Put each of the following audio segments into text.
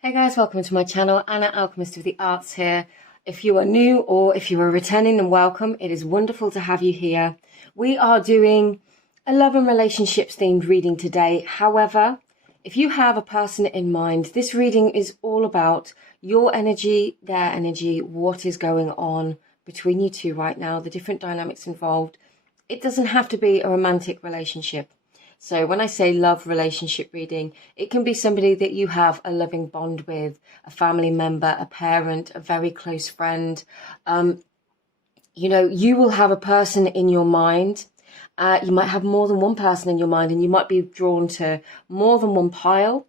Hey guys, welcome to my channel. Anna, Alchemist of the Arts here. If you are new or if you are returning, then welcome. It is wonderful to have you here. We are doing a love and relationships themed reading today. However, if you have a person in mind, this reading is all about your energy, their energy, what is going on between you two right now, the different dynamics involved. It doesn't have to be a romantic relationship. So when I say love relationship reading, it can be somebody that you have a loving bond with, a family member, a parent, a very close friend. You will have a person in your mind. You might have more than one person in your mind, and you might be drawn to more than one pile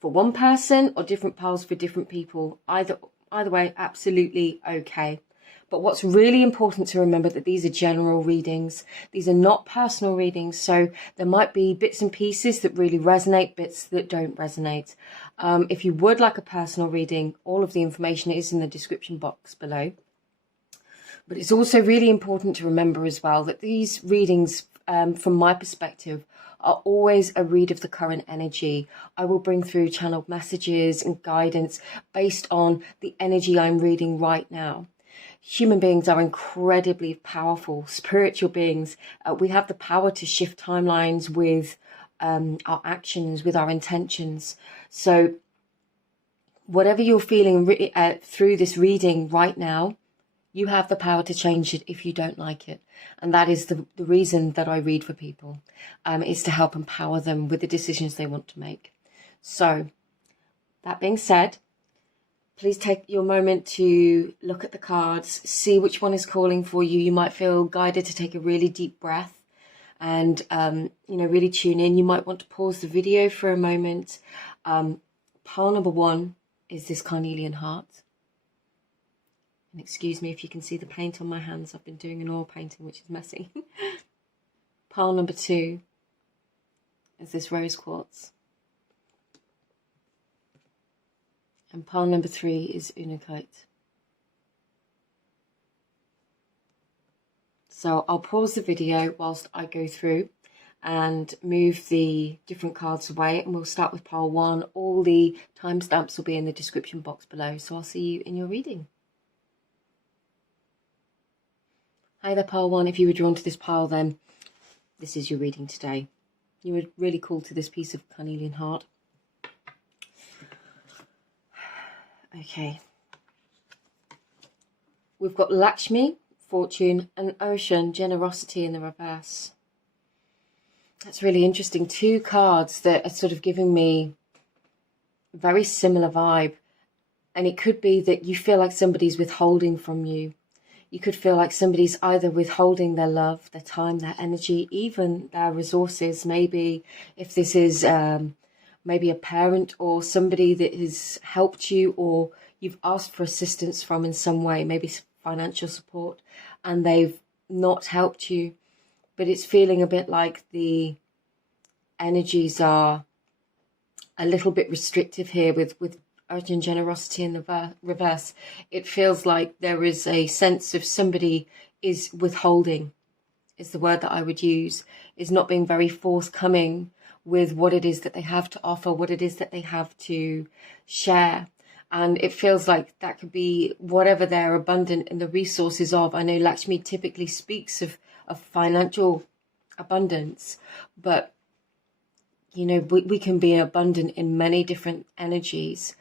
for one person or different piles for different people. Either way, absolutely okay. But what's really important to remember that these are general readings. These are not personal readings. So there might be bits and pieces that really resonate, bits that don't resonate. If you would like a personal reading, all of the information is in the description box below. But it's also really important to remember as well that these readings, from my perspective, are always a read of the current energy. I will bring through channeled messages and guidance based on the energy I'm reading right now. Human beings are incredibly powerful, spiritual beings. We have the power to shift timelines with our actions, with our intentions. So whatever you're feeling through this reading right now, you have the power to change it if you don't like it. And that is the reason that I read for people, is to help empower them with the decisions they want to make. So that being said, please take your moment to look at the cards, see which one is calling for you. You might feel guided to take a really deep breath and, really tune in. You might want to pause the video for a moment. Pile number one is this carnelian heart. And excuse me if you can see the paint on my hands. I've been doing an oil painting, which is messy. Pile number two is this rose quartz. And pile number three is unakite. So I'll pause the video whilst I go through and move the different cards away, and we'll start with pile one. All the timestamps will be in the description box below, so I'll see you in your reading. Hi there, pile one. If you were drawn to this pile, then this is your reading today. You were really called to this piece of carnelian heart. Okay, we've got Lakshmi, fortune, and ocean, generosity in the reverse. That's really interesting. Two cards that are sort of giving me a very similar vibe. And it could be that you feel like somebody's withholding from you. You could feel like somebody's either withholding their love, their time, their energy, even their resources. Maybe if this is maybe a parent or somebody that has helped you or you've asked for assistance from in some way, maybe financial support, and they've not helped you. But it's feeling a bit like the energies are a little bit restrictive here with urgent generosity in the reverse. It feels like there is a sense of somebody is withholding, is the word that I would use, is not being very forthcoming with what it is that they have to offer, what it is that they have to share. And it feels like that could be whatever they're abundant in the resources of. I know Lakshmi typically speaks of financial abundance, but we can be abundant in many different energies.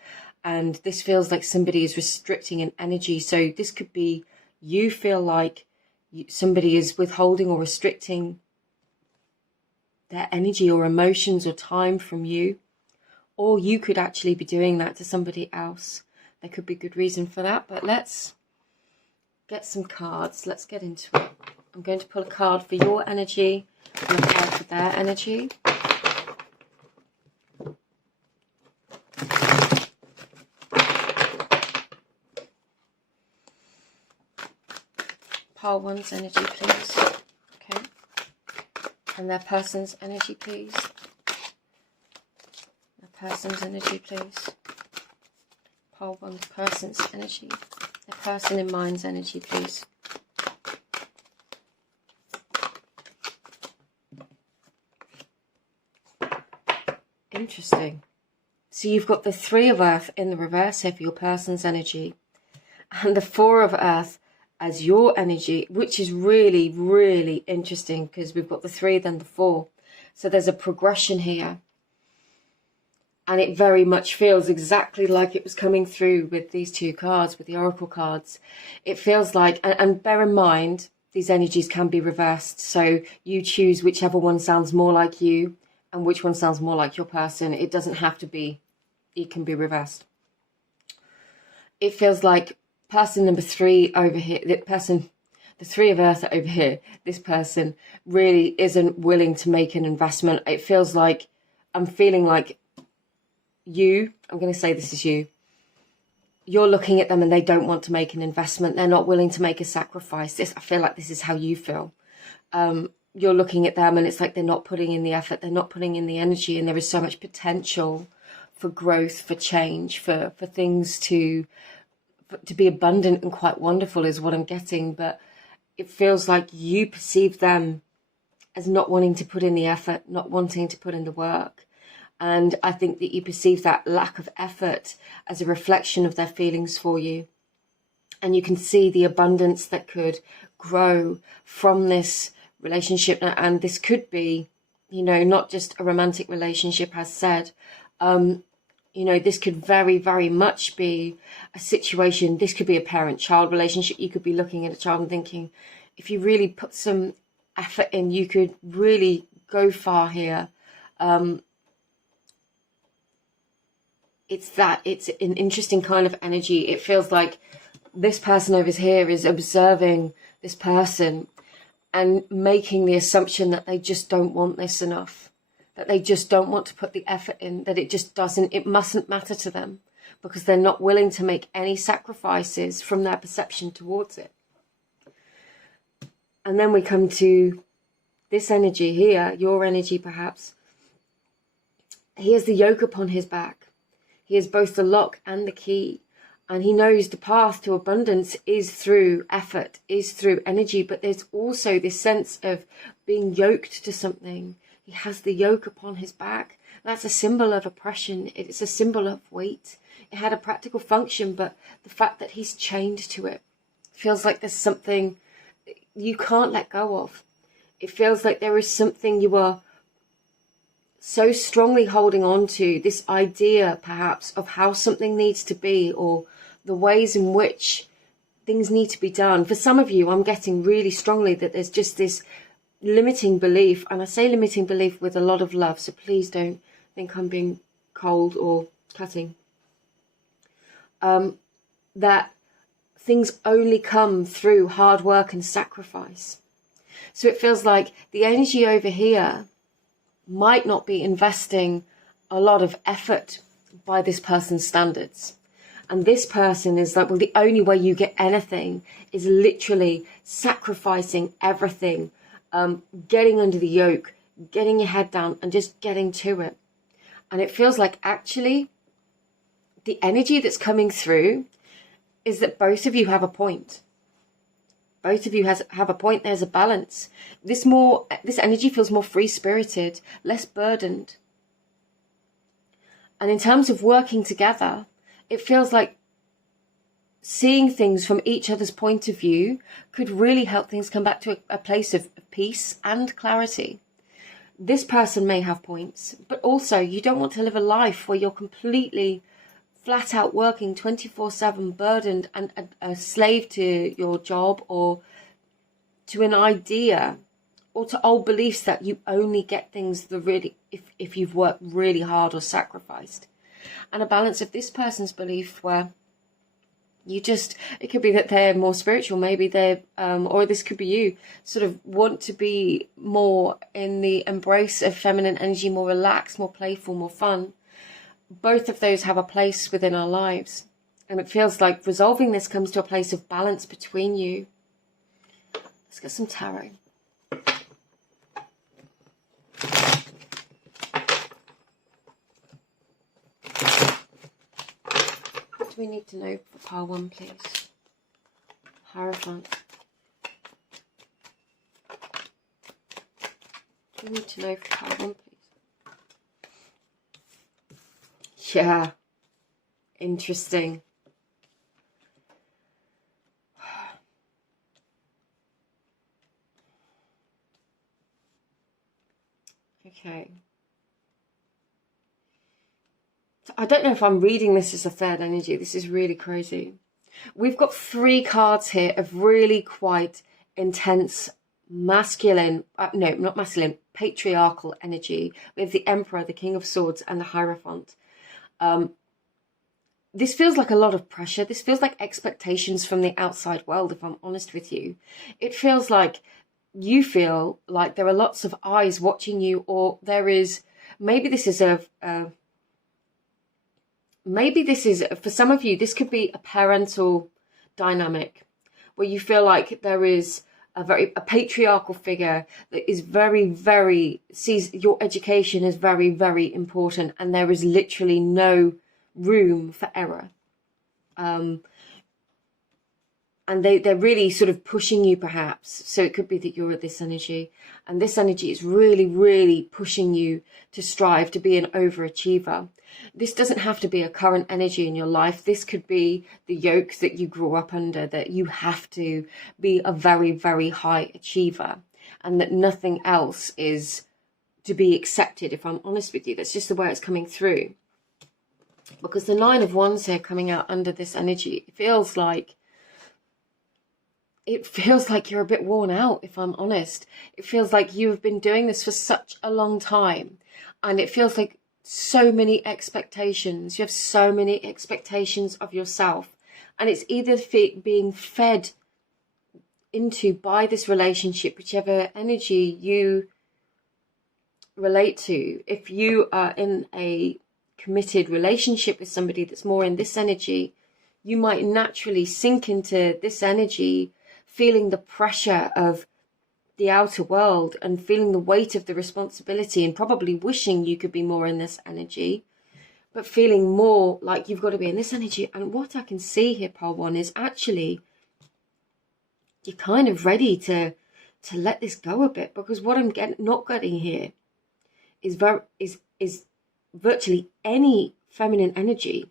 And this feels like somebody is restricting an energy. So this could be you feel like somebody is withholding or restricting their energy or emotions or time from you, or you could actually be doing that to somebody else. There could be good reason for that, but let's get some cards. Let's get into it. I'm going to pull a card for your energy and a card for their energy. Pile one's energy, please. Okay. And their person's energy, please. Their person's energy, please. Pile one's person's energy. Their person in mind's energy, please. Interesting. So you've got the 3 of Earth in the reverse here for your person's energy, and the 4 of Earth as your energy, which is really, really interesting because we've got the 3, then the 4. So there's a progression here. And it very much feels exactly like it was coming through with these 2 cards, with the Oracle cards. It feels like, and bear in mind, these energies can be reversed. So you choose whichever one sounds more like you and which one sounds more like your person. It doesn't have to be, it can be reversed. It feels like person number 3 over here, the 3 of Earth over here, this person really isn't willing to make an investment. It feels like, I'm feeling like I'm going to say this is you're looking at them and they don't want to make an investment. They're not willing to make a sacrifice. I feel like this is how you feel. You're looking at them and it's like they're not putting in the effort. They're not putting in the energy, and there is so much potential for growth, for change, for things to be abundant and quite wonderful is what I'm getting. But it feels like you perceive them as not wanting to put in the effort, not wanting to put in the work. And I think that you perceive that lack of effort as a reflection of their feelings for you. And you can see the abundance that could grow from this relationship. And this could be, not just a romantic relationship, as said. This could very, very much be a situation. This could be a parent-child relationship. You could be looking at a child and thinking, if you really put some effort in, you could really go far here. It's an interesting kind of energy. It feels like this person over here is observing this person and making the assumption that they just don't want this enough, that they just don't want to put the effort in, that it mustn't matter to them because they're not willing to make any sacrifices from their perception towards it. And then we come to this energy here, your energy perhaps. He has the yoke upon his back. He is both the lock and the key, and he knows the path to abundance is through effort, is through energy, but there's also this sense of being yoked to something. He has the yoke upon his back. That's a symbol of oppression. It's a symbol of weight. It had a practical function, but the fact that he's chained to it feels like there's something you can't let go of. It feels like there is something you are so strongly holding on to, this idea perhaps of how something needs to be or the ways in which things need to be done. For some of you, I'm getting really strongly that there's just this limiting belief, and I say limiting belief with a lot of love, so please don't think I'm being cold or cutting, that things only come through hard work and sacrifice. So it feels like the energy over here might not be investing a lot of effort by this person's standards. And this person is like, well, the only way you get anything is literally sacrificing everything, getting under the yoke, getting your head down and just getting to it. And it feels like actually the energy that's coming through is that both of you have a point. Both of you have a point. There's a balance. This energy feels more free-spirited, less burdened. And in terms of working together, it feels like seeing things from each other's point of view could really help things come back to a place of peace and clarity. This person may have points, but also you don't want to live a life where you're completely flat out working 24/7, burdened and a slave to your job or to an idea or to old beliefs that you only get things if you've worked really hard or sacrificed. And a balance of this person's belief where it could be that they're more spiritual, maybe they're, or this could be you, sort of want to be more in the embrace of feminine energy, more relaxed, more playful, more fun. Both of those have a place within our lives. And it feels like resolving this comes to a place of balance between you. Let's get some tarot. What do we need to know for pile 1, please? Hierophant. What do we need to know for pile 1, please? Yeah. Interesting. Okay. So I don't know if I'm reading this as a third energy. This is really crazy. We've got 3 cards here of really quite intense masculine, no, not masculine, patriarchal energy. We have the Emperor, the King of Swords, and the Hierophant. This feels like a lot of pressure. This feels like expectations from the outside world, if I'm honest with you. It feels like you feel like there are lots of eyes watching you, or there is, maybe this is maybe this is, for some of you, this could be a parental dynamic where you feel like there is a patriarchal figure that is very, sees your education as very important, and there is literally no room for error. And they're really sort of pushing you, perhaps. So it could be that you're at this energy, and this energy is really pushing you to strive to be an overachiever. This doesn't have to be a current energy in your life. This could be the yoke that you grew up under, that you have to be a very high achiever, and that nothing else is to be accepted, if I'm honest with you. That's just the way it's coming through. Because the 9 of Wands here coming out under this energy, it feels like you're a bit worn out, if I'm honest. It feels like you have been doing this for such a long time, and it feels like so many expectations. You have so many expectations of yourself, and it's either being fed into by this relationship, whichever energy you relate to. If you are in a committed relationship with somebody that's more in this energy, you might naturally sink into this energy, feeling the pressure of the outer world and feeling the weight of the responsibility, and probably wishing you could be more in this energy, but feeling more like you've got to be in this energy. And what I can see here, Pole 1, is actually you're kind of ready to let this go a bit, because what I'm not getting here is virtually any feminine energy.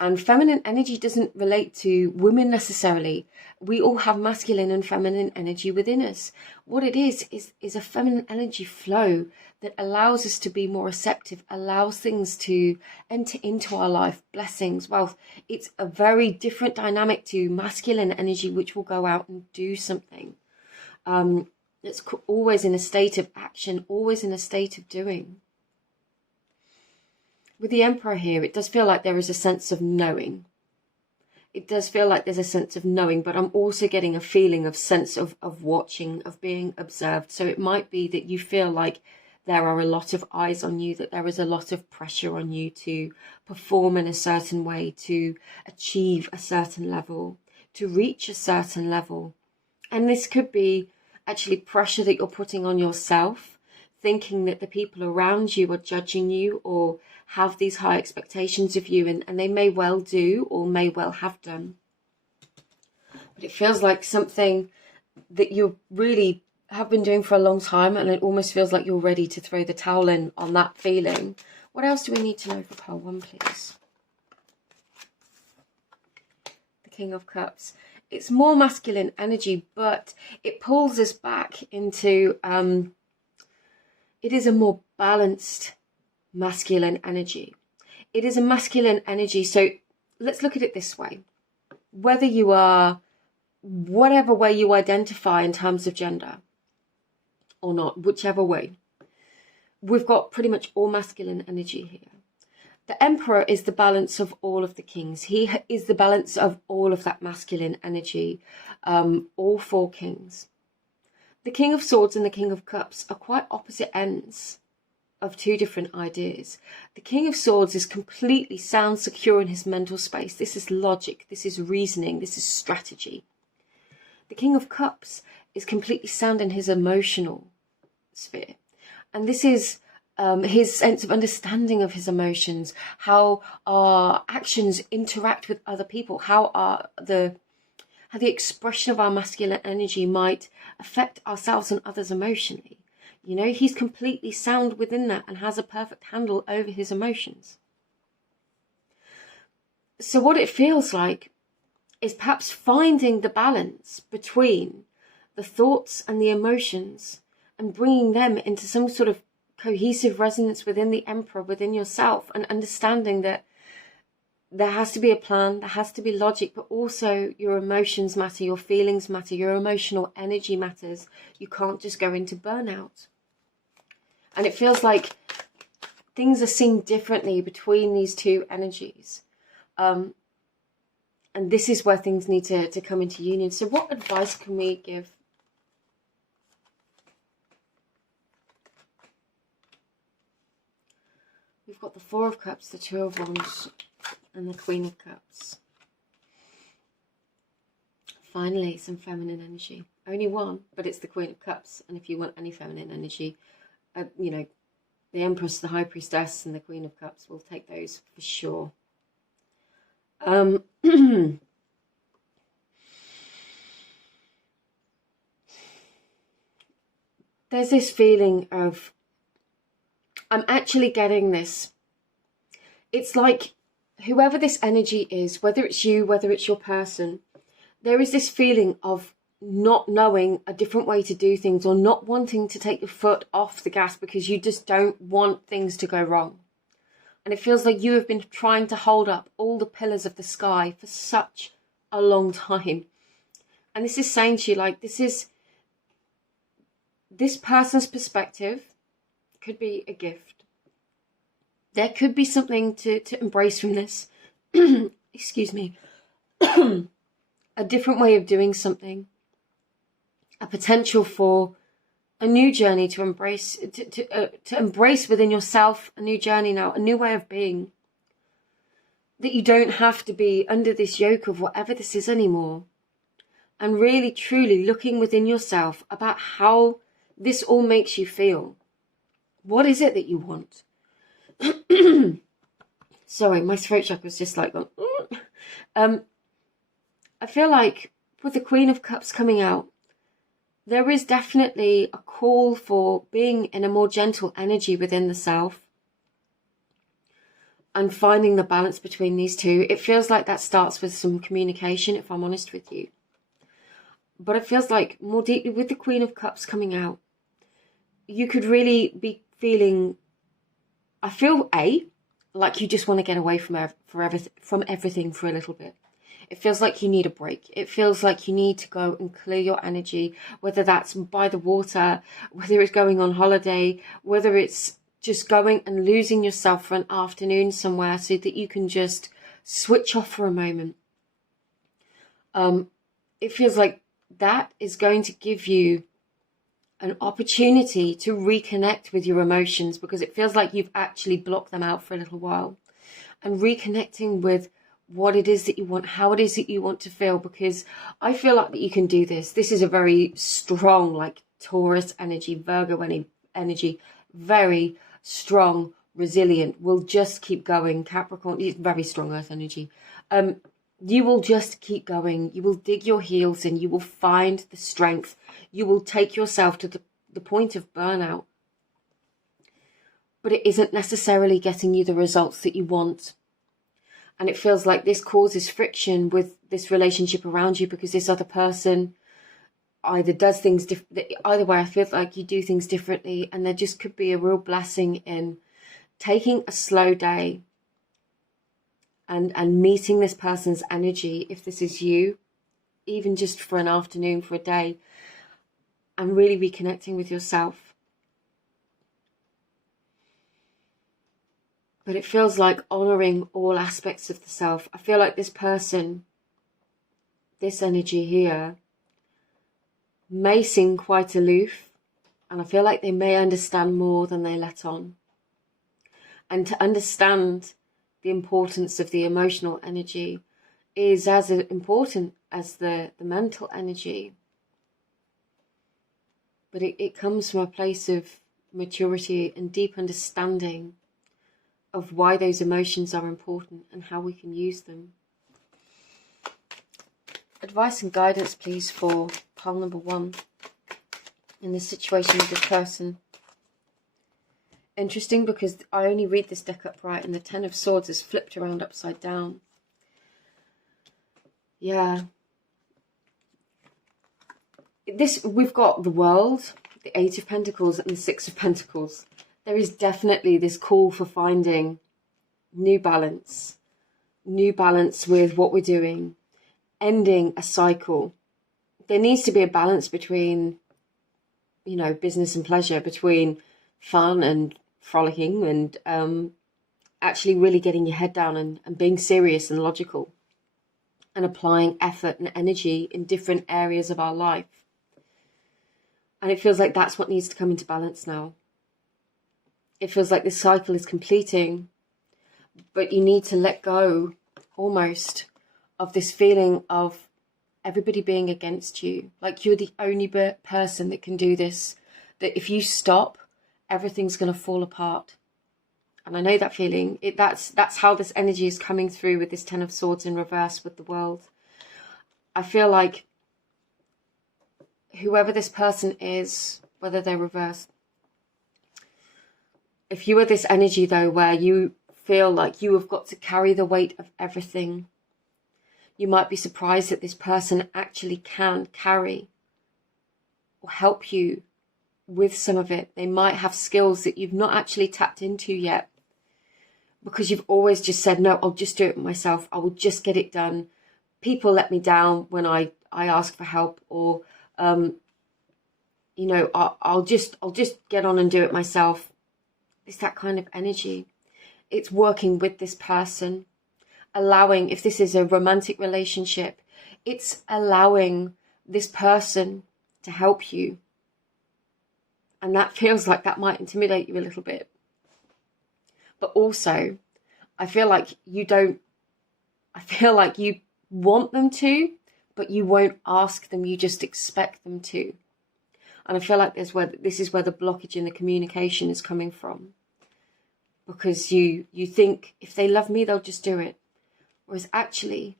And feminine energy doesn't relate to women necessarily. We all have masculine and feminine energy within us. What it is a feminine energy flow that allows us to be more receptive, allows things to enter into our life, blessings, wealth. It's a very different dynamic to masculine energy, which will go out and do something. It's always in a state of action, always in a state of doing. With the Emperor here, it does feel like there is a sense of knowing. It does feel like there's a sense of knowing, but I'm also getting a feeling of sense of watching, of being observed. So it might be that you feel like there are a lot of eyes on you, that there is a lot of pressure on you to perform in a certain way, to achieve a certain level, to reach a certain level. And this could be actually pressure that you're putting on yourself, thinking that the people around you are judging you or have these high expectations of you, and they may well do or may well have done. But it feels like something that you really have been doing for a long time, and it almost feels like you're ready to throw the towel in on that feeling. What else do we need to know for Pole 1, please? The King of Cups. It's more masculine energy, but it pulls us back into... it is a more balanced masculine energy. It is a masculine energy. So let's look at it this way. Whether you are, whatever way you identify in terms of gender or not, whichever way, we've got pretty much all masculine energy here. The Emperor is the balance of all of the kings. He is the balance of all of that masculine energy, all 4 kings. The King of Swords and the King of Cups are quite opposite ends of 2 different ideas. The King of Swords is completely sound, secure in his mental space. This is logic, this is reasoning, this is strategy. The King of Cups is completely sound in his emotional sphere. And this is his sense of understanding of his emotions, how our actions interact with other people, how the expression of our masculine energy might affect ourselves and others emotionally. You know, he's completely sound within that and has a perfect handle over his emotions. So what it feels like is perhaps finding the balance between the thoughts and the emotions and bringing them into some sort of cohesive resonance within the Emperor, within yourself, and understanding that there has to be a plan, there has to be logic, but also your emotions matter, your feelings matter, your emotional energy matters. You can't just go into burnout. And it feels like things are seen differently between these two energies. And this is where things need to come into union. So what advice can we give? We've got the Four of Cups, the Two of Wands, and the Queen of Cups. Finally, some feminine energy. Only one, but it's the Queen of Cups. And if you want any feminine energy, you know, the Empress, the High Priestess, and the Queen of Cups will take those for sure. There's this feeling of, I'm actually getting this. It's like whoever this energy is, whether it's you, whether it's your person, there is this feeling of not knowing a different way to do things, or not wanting to take your foot off the gas because you just don't want things to go wrong. And it feels like you have been trying to hold up all the pillars of the sky for such a long time. And this is saying to you, like, this person's perspective could be a gift. There could be something to embrace from this. Excuse me. A different way of doing something. A potential for a new journey to embrace, to embrace within yourself, a new journey now, a new way of being. That you don't have to be under this yoke of whatever this is anymore. And really, truly looking within yourself about how this all makes you feel. What is it that you want? Sorry, my throat chakra was just like, I feel like with the Queen of Cups coming out, there is definitely a call for being in a more gentle energy within the self and finding the balance between these two. It feels like that starts with some communication, if I'm honest with you. But it feels like more deeply with the Queen of Cups coming out, you could really be feeling, I feel like you just want to get away from everything for a little bit. It feels like you need a break. It feels like you need to go and clear your energy, whether that's by the water, whether it's going on holiday, whether it's just going and losing yourself for an afternoon somewhere so that you can just switch off for a moment. It feels like that is going to give you an opportunity to reconnect with your emotions, because it feels like you've actually blocked them out for a little while, and reconnecting with what it is that you want, how it is that you want to feel, because I feel like that you can do this. This is a very strong, like Taurus energy, Virgo energy, very strong, resilient, will just keep going. Capricorn, very strong earth energy. You will just keep going. You will dig your heels in. You will find the strength. You will take yourself to the point of burnout. But it isn't necessarily getting you the results that you want. And it feels like this causes friction with this relationship around you, because this other person either does things differently. Either way, I feel like you do things differently, and there just could be a real blessing in taking a slow day and meeting this person's energy, if this is you, even just for an afternoon, for a day, and really reconnecting with yourself. But it feels like honouring all aspects of the self. I feel like this person, this energy here, may seem quite aloof, and I feel like they may understand more than they let on. And to understand the importance of the emotional energy is as important as the mental energy. But it comes from a place of maturity and deep understanding of why those emotions are important and how we can use them. Advice and guidance, please, for pile number 1 in this situation with this person. Interesting, because I only read this deck upright and the Ten of Swords is flipped around upside down. Yeah. We've got the World, the Eight of Pentacles, and the Six of Pentacles. There is definitely this call for finding new balance with what we're doing, ending a cycle. There needs to be a balance between, you know, business and pleasure, between fun and frolicking and actually really getting your head down and being serious and logical and applying effort and energy in different areas of our life. And it feels like that's what needs to come into balance now. It feels like this cycle is completing, but you need to let go almost of this feeling of everybody being against you. Like you're the only person that can do this, that if you stop, everything's going to fall apart. And I know that feeling. That's how this energy is coming through with this Ten of Swords in reverse with the World. I feel like whoever this person is, whether they're reversed, if you are this energy though where you feel like you have got to carry the weight of everything, you might be surprised that this person actually can carry or help you with some of it. They might have skills that you've not actually tapped into yet, because you've always just said, no, I'll just do it myself. I will just get it done. People let me down when I ask for help, or you know, I'll just get on and do it myself. It's that kind of energy. It's working with this person, allowing, if this is a romantic relationship, it's allowing this person to help you. And that feels like that might intimidate you a little bit. But also, I feel like you want them to, but you won't ask them, you just expect them to. And I feel like this is where the blockage in the communication is coming from. Because you think, if they love me, they'll just do it. Whereas actually,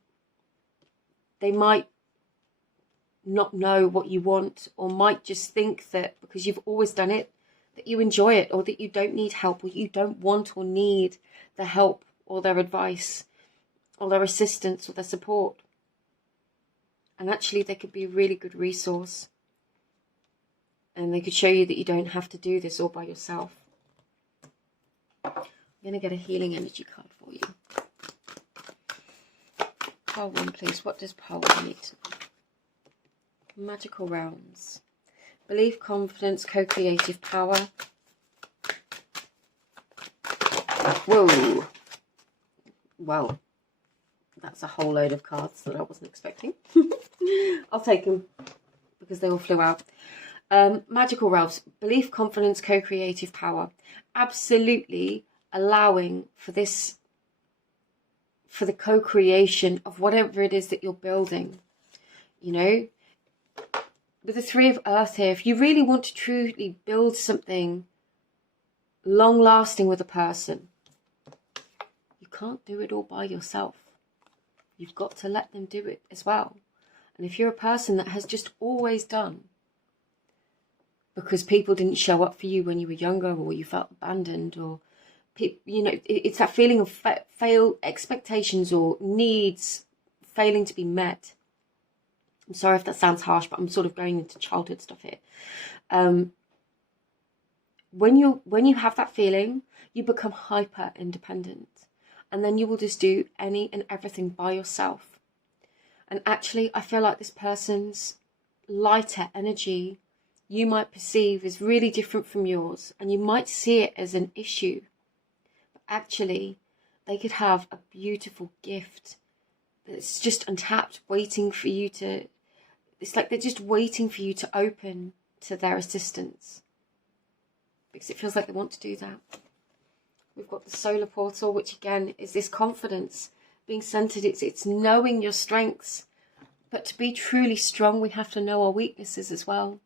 they might not know what you want, or might just think that because you've always done it, that you enjoy it, or that you don't need help, or you don't want or need the help or their advice or their assistance or their support. And actually they could be a really good resource, and they could show you that you don't have to do this all by yourself. I'm going to get a healing energy card for you. Pile 1, please. What does pile 1 need to be? Magical realms. Belief, confidence, co-creative power. Whoa. Well, that's a whole load of cards that I wasn't expecting. I'll take them because they all flew out. Magical realms. Belief, confidence, co-creative power. Absolutely allowing for this, for the co-creation of whatever it is that you're building. You know, with the Three of Earth here, if you really want to truly build something long-lasting with a person, you can't do it all by yourself. You've got to let them do it as well. And if you're a person that has just always done, because people didn't show up for you when you were younger, or you felt abandoned, or you know, it's that feeling of failed expectations or needs failing to be met. I'm sorry if that sounds harsh, but I'm sort of going into childhood stuff here. When you have that feeling, you become hyper independent, and then you will just do any and everything by yourself. And actually, I feel like this person's lighter energy you might perceive is really different from yours, and you might see it as an issue. But actually, they could have a beautiful gift that's just untapped, waiting for you to... It's like they're just waiting for you to open to their assistance, because it feels like they want to do that. We've got the solar portal, which again is this confidence, being centered. It's knowing your strengths. But to be truly strong, we have to know our weaknesses as well.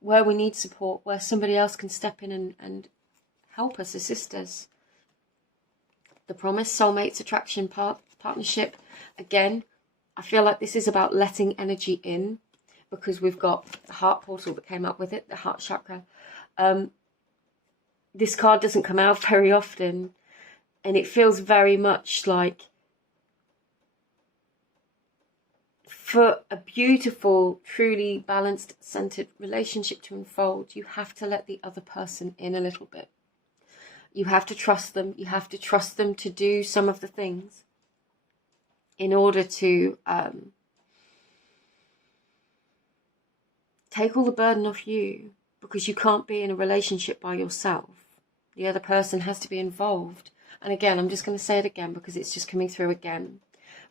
Where we need support, where somebody else can step in and help us, assist us. The promise, soulmates, attraction, partnership. Again, I feel like this is about letting energy in, because we've got the heart portal that came up with it, the heart chakra. This card doesn't come out very often, and it feels very much like for a beautiful, truly balanced, centered relationship to unfold, you have to let the other person in a little bit. You have to trust them. You have to trust them to do some of the things in order to take all the burden off you, because you can't be in a relationship by yourself. The other person has to be involved. And again, I'm just going to say it again because it's just coming through again.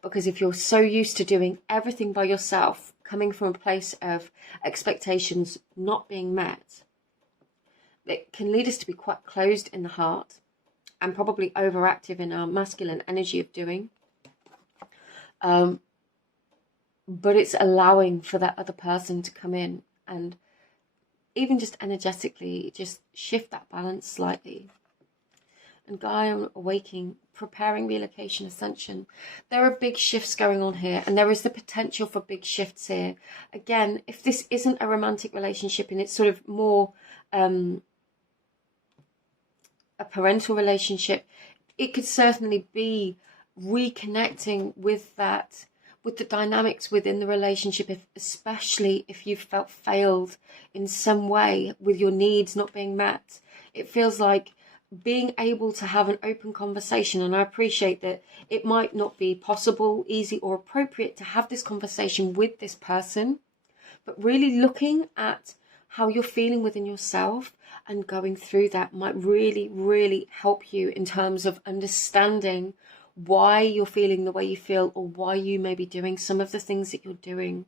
Because if you're so used to doing everything by yourself, coming from a place of expectations not being met, it can lead us to be quite closed in the heart and probably overactive in our masculine energy of doing. But it's allowing for that other person to come in and even just energetically just shift that balance slightly. And Gaia awaking, preparing relocation, ascension. There are big shifts going on here, and there is the potential for big shifts here. Again, if this isn't a romantic relationship and it's sort of more a parental relationship, it could certainly be reconnecting with that, with the dynamics within the relationship, especially if you've felt failed in some way with your needs not being met. It feels like being able to have an open conversation, and I appreciate that it might not be possible, easy or appropriate to have this conversation with this person, but really looking at how you're feeling within yourself and going through that might really, really help you in terms of understanding why you're feeling the way you feel, or why you may be doing some of the things that you're doing,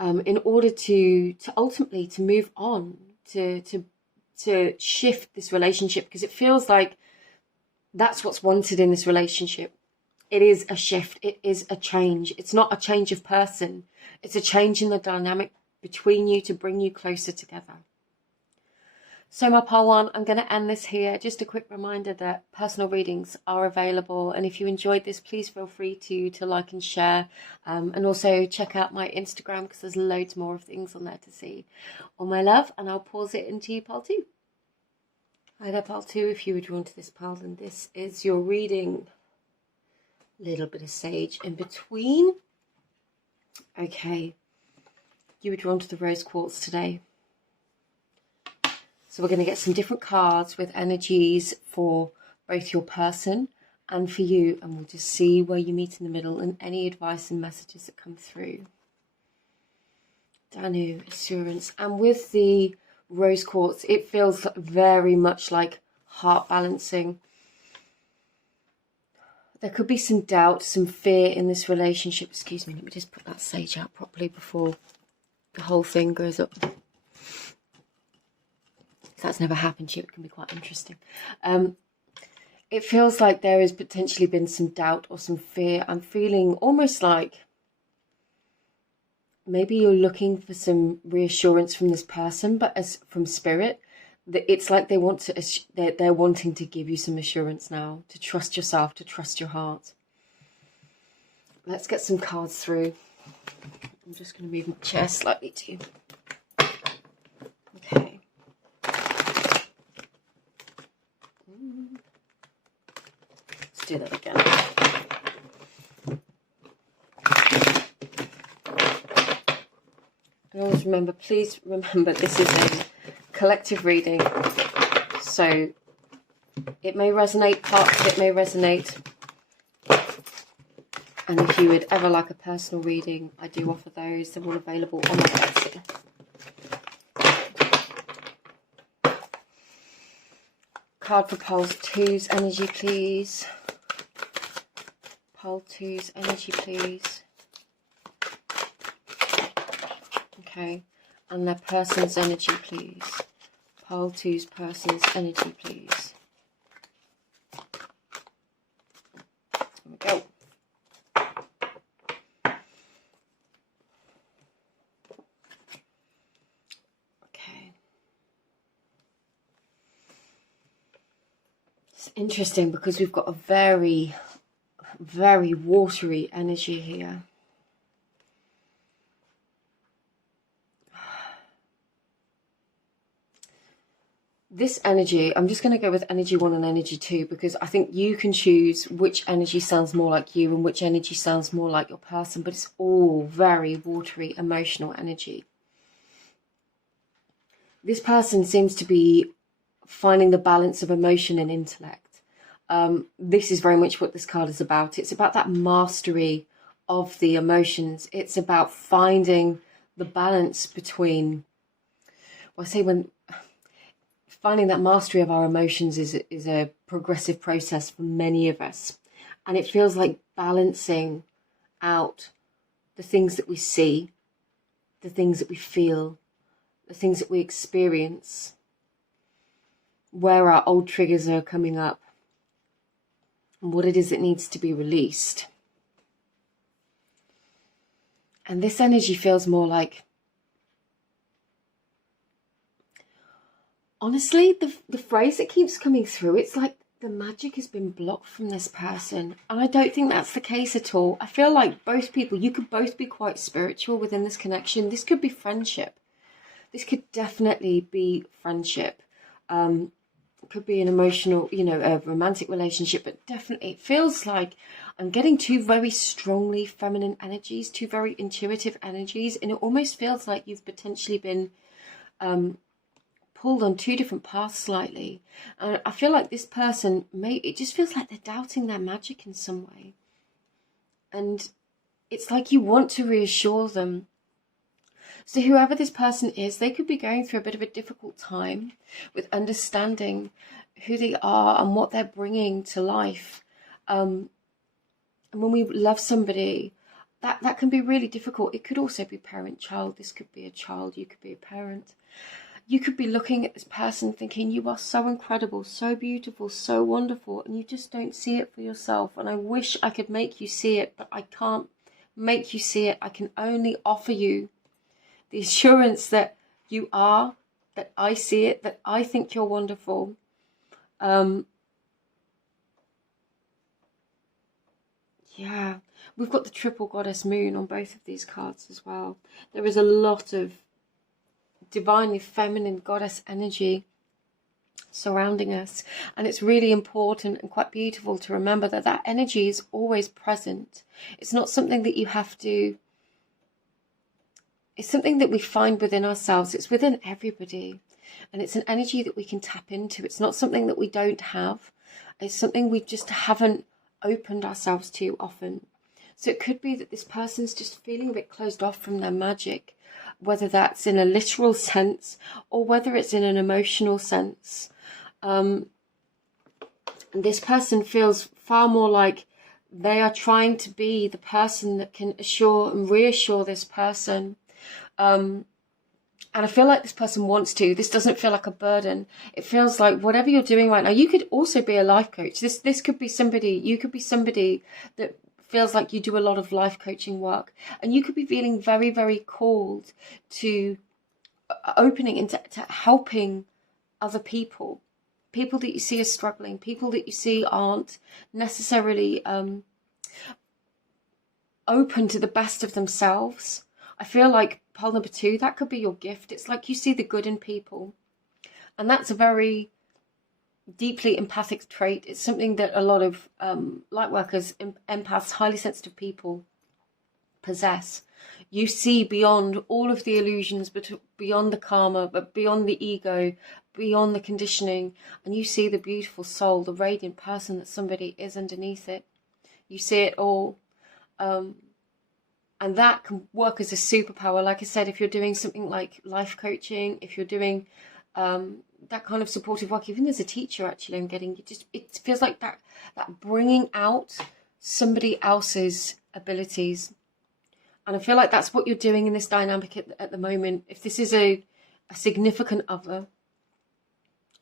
in order to ultimately to move on, to shift this relationship, because it feels like that's what's wanted in this relationship. It is a shift. It is a change. It's not a change of person. It's a change in the dynamic between you to bring you closer together. So my pile one, I'm going to end this here. Just a quick reminder that personal readings are available. And if you enjoyed this, please feel free to like and share. And also check out my Instagram, because there's loads more of things on there to see. All my love, and I'll pause it into you, pile two. Hi there, pile two. If you were drawn to this pile, then this is your reading. A little bit of sage in between. Okay. You were drawn to the rose quartz today. So we're going to get some different cards with energies for both your person and for you. And we'll just see where you meet in the middle and any advice and messages that come through. Danu, assurance. And with the rose quartz, it feels very much like heart balancing. There could be some doubt, some fear in this relationship. Excuse me, let me just put that sage out properly before the whole thing goes up. That's never happened to you. It can be quite interesting. It feels like there has potentially been some doubt or some fear. I'm feeling almost like maybe you're looking for some reassurance from this person, but as from spirit, that it's like they want to, they're wanting to give you some assurance now, to trust yourself, to trust your heart. Let's get some cards through. I'm just going to move my chair slightly too. Okay. Let's do that again. And always remember, please remember, this is a collective reading. So it may resonate, parts of it may resonate. And if you would ever like a personal reading, I do offer those. They're all available on my Etsy. Card for pile two's energy, please. Pile two's energy, please. Okay. And their person's energy, please. Pile two's person's energy, please. There we go. Interesting, because we've got a very, very watery energy here. This energy, I'm just going to go with energy 1 and energy 2, because I think you can choose which energy sounds more like you and which energy sounds more like your person, but it's all very watery, emotional energy. This person seems to be finding the balance of emotion and intellect. This is very much what this card is about. It's about that mastery of the emotions. It's about finding the balance between, well, I say when finding that mastery of our emotions is a progressive process for many of us. And it feels like balancing out the things that we see, the things that we feel, the things that we experience, where our old triggers are coming up, and what it is that needs to be released. And this energy feels more like, honestly, the phrase that keeps coming through, it's like the magic has been blocked from this person. And I don't think that's the case at all. I feel like both people, you could both be quite spiritual within this connection. This could be friendship. This could definitely be friendship. It could be an emotional, a romantic relationship, but definitely it feels like I'm getting two very strongly feminine energies, two very intuitive energies, and it almost feels like you've potentially been pulled on two different paths slightly. And I feel like this person, it just feels like they're doubting their magic in some way. And it's like you want to reassure them. So whoever this person is, they could be going through a bit of a difficult time with understanding who they are and what they're bringing to life. And when we love somebody, that can be really difficult. It could also be parent-child. This could be a child. You could be a parent. You could be looking at this person thinking, you are so incredible, so beautiful, so wonderful, and you just don't see it for yourself. And I wish I could make you see it, but I can't make you see it. I can only offer you the assurance that you are, that I see it, that I think you're wonderful. Yeah, we've got the triple goddess moon on both of these cards as well. There is a lot of divinely feminine goddess energy surrounding us, and it's really important and quite beautiful to remember that that energy is always present. It's not something that you have to, it's something that we find within ourselves. It's within everybody, and it's an energy that we can tap into. It's not something that we don't have. It's something we just haven't opened ourselves to often. So it could be that this person's just feeling a bit closed off from their magic, whether that's in a literal sense or whether it's in an emotional sense. And this person feels far more like they are trying to be the person that can assure and reassure this person. And I feel like this person wants to. This doesn't feel like a burden. It feels like whatever you're doing right now, you could also be a life coach. This could be somebody, you could be somebody that feels like you do a lot of life coaching work, and you could be feeling very, very called to opening into helping other people that you see are struggling, people that you see aren't necessarily open to the best of themselves. I feel like pile number 2, that could be your gift. It's like you see the good in people, and that's a very deeply empathic trait. It's something that a lot of light workers, empaths, highly sensitive people possess. You see beyond all of the illusions, but beyond the karma, but beyond the ego, beyond the conditioning, and you see the beautiful soul, the radiant person that somebody is underneath it. You see it all. And that can work as a superpower. Like I said, if you're doing something like life coaching, if you're doing that kind of supportive work, even as a teacher, actually, I'm getting, it feels like that bringing out somebody else's abilities. And I feel like that's what you're doing in this dynamic at the moment. If this is a significant other,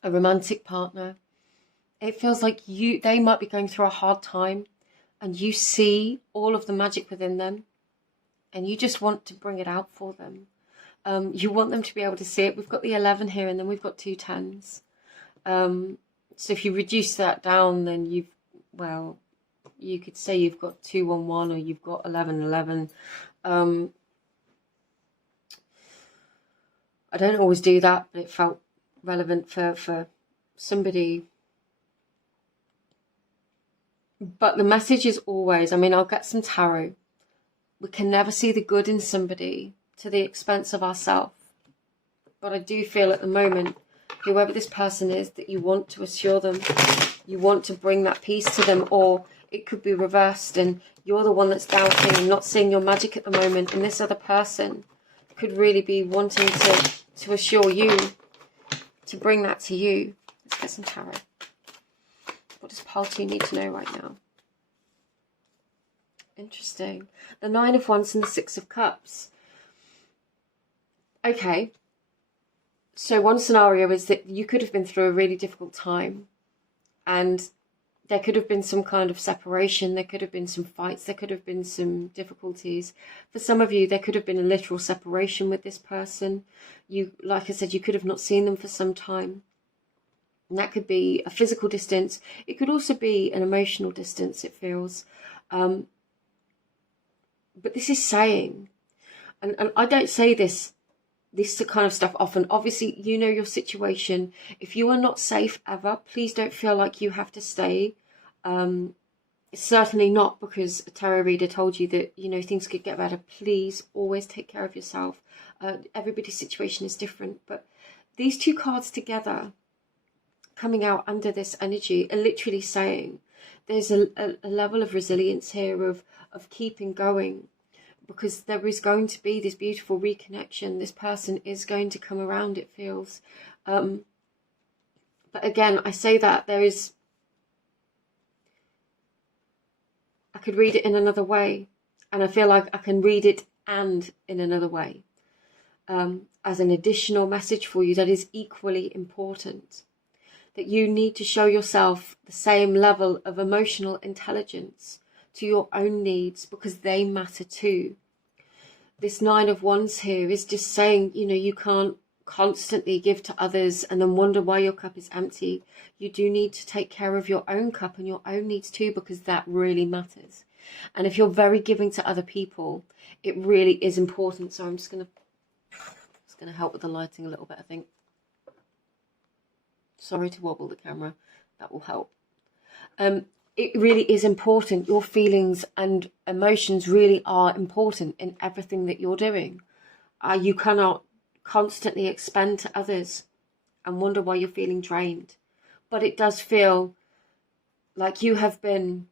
a romantic partner, it feels like they might be going through a hard time, and you see all of the magic within them, and you just want to bring it out for them. You want them to be able to see it. We've got the 11 here, and then we've got 2 10s. So if you reduce that down, then you could say you've got 2 1 1, or you've got 11 11. I don't always do that, but it felt relevant for somebody. But the message is always, I mean, I'll get some tarot. We can never see the good in somebody to the expense of ourselves. But I do feel at the moment, whoever this person is, that you want to assure them, you want to bring that peace to them, or it could be reversed and you're the one that's doubting and not seeing your magic at the moment, and this other person could really be wanting to assure you, to bring that to you. Let's get some tarot. What does pile 2 need to know right now? Interesting. The 9 of Wands and the 6 of Cups. Okay. So one scenario is that you could have been through a really difficult time, and there could have been some kind of separation, there could have been some fights, there could have been some difficulties. For some of you, there could have been a literal separation with this person. You, like I said, you could have not seen them for some time. And that could be a physical distance. It could also be an emotional distance, it feels. But this is saying, and I don't say this kind of stuff often. Obviously, you know your situation. If you are not safe ever, please don't feel like you have to stay. It's certainly not because a tarot reader told you that, you know, things could get better. Please always take care of yourself. Everybody's situation is different. But these 2 cards together, coming out under this energy, are literally saying there's a level of resilience here, of keeping going. Because there is going to be this beautiful reconnection. This person is going to come around, it feels. But again, I say that there is... I could read it in another way. And I feel like I can read it and in another way. As an additional message for you that is equally important. That you need to show yourself the same level of emotional intelligence to your own needs, because they matter too. This 9 of Wands here is just saying, you know, you can't constantly give to others and then wonder why your cup is empty. You do need to take care of your own cup and your own needs too, because that really matters. And if you're very giving to other people, it really is important. So I'm just going to help with the lighting a little bit, I think. Sorry to wobble the camera. That will help. It really is important. Your feelings and emotions really are important in everything that you're doing. You cannot constantly expend to others and wonder why you're feeling drained. But it does feel like you have been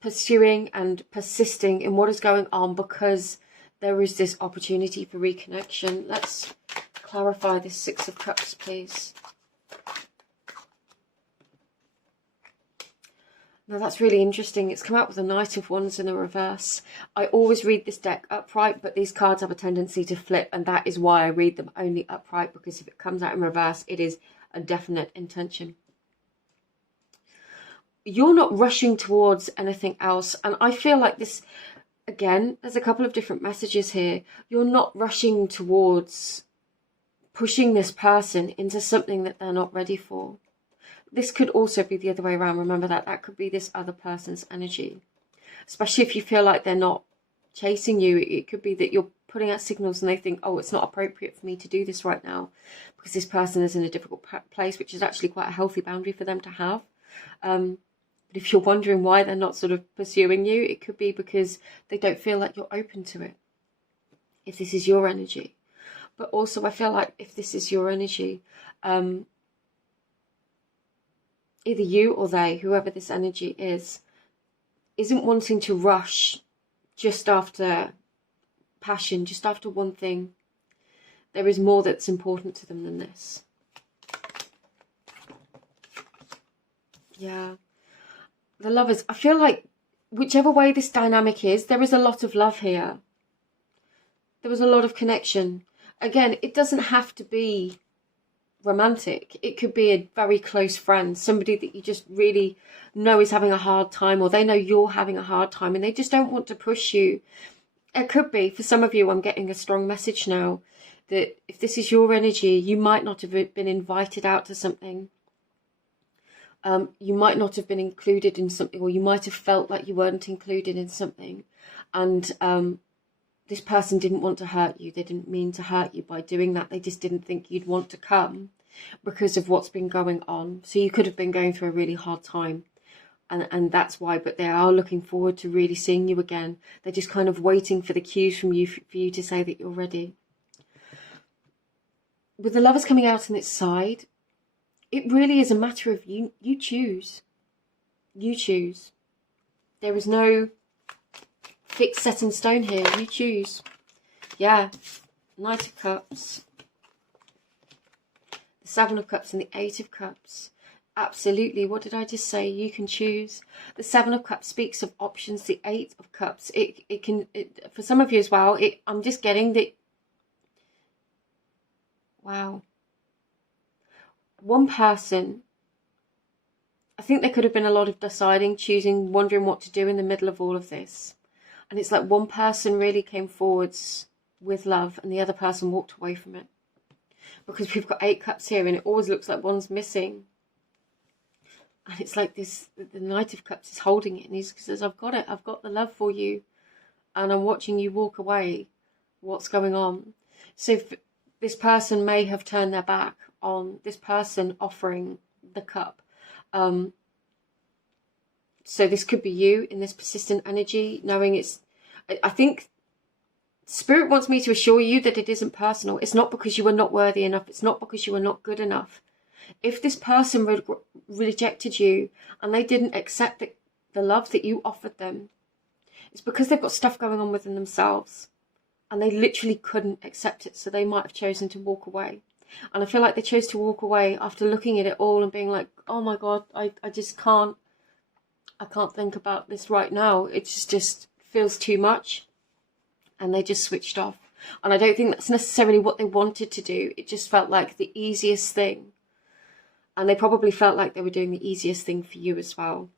pursuing and persisting in what is going on, because there is this opportunity for reconnection. Let's clarify this 6 of Cups, please. Now that's really interesting. It's come out with a Knight of Wands in the reverse. I always read this deck upright, but these cards have a tendency to flip, and that is why I read them only upright, because if it comes out in reverse, it is a definite intention. You're not rushing towards anything else, and I feel like this, again, there's a couple of different messages here. You're not rushing towards pushing this person into something that they're not ready for. This could also be the other way around. Remember that. That could be this other person's energy. Especially if you feel like they're not chasing you. It could be that you're putting out signals and they think, oh, it's not appropriate for me to do this right now, because this person is in a difficult place, which is actually quite a healthy boundary for them to have. But if you're wondering why they're not sort of pursuing you, it could be because they don't feel like you're open to it. If this is your energy. But also I feel like if this is your energy, either you or they, whoever this energy is, isn't wanting to rush just after passion, just after one thing. There is more that's important to them than this. Yeah. The Lovers. I feel like whichever way this dynamic is, there is a lot of love here. There was a lot of connection. Again, it doesn't have to be romantic. It could be a very close friend, somebody that you just really know is having a hard time, or they know you're having a hard time and they just don't want to push you. It could be, for some of you, I'm getting a strong message now that if this is your energy, you might not have been invited out to something. You might not have been included in something, or you might have felt like you weren't included in something, and this person didn't want to hurt you. They didn't mean to hurt you by doing that. They just didn't think you'd want to come. because of what's been going on. So you could have been going through a really hard time. And that's why, but they are looking forward to really seeing you again. They're just kind of waiting for the cues from you, for you to say that you're ready. With the Lovers coming out on its side, it really is a matter of you choose. You choose. There is no fixed set in stone here. You choose. Yeah. Knight of Cups. The Seven of Cups and the Eight of Cups. Absolutely. What did I just say? You can choose. The Seven of Cups speaks of options. The Eight of Cups, it can, for some of you as well, I'm just getting that. Wow. One person, I think there could have been a lot of deciding, choosing, wondering what to do in the middle of all of this. And it's like one person really came forwards with love and the other person walked away from it. Because we've got 8 cups here and it always looks like one's missing. And it's like this, the Knight of Cups is holding it and he says, I've got it, I've got the love for you. And I'm watching you walk away. What's going on? So this person may have turned their back on this person offering the cup. So this could be you in this persistent energy, knowing it's, I think Spirit wants me to assure you that it isn't personal. It's not because you are not worthy enough. It's not because you are not good enough. If this person rejected you and they didn't accept the love that you offered them, it's because they've got stuff going on within themselves and they literally couldn't accept it. So they might have chosen to walk away. And I feel like they chose to walk away after looking at it all and being like, oh my God, I just can't, I can't think about this right now. It just feels too much. And they just switched off. And I don't think that's necessarily what they wanted to do. It just felt like the easiest thing. And they probably felt like they were doing the easiest thing for you as well.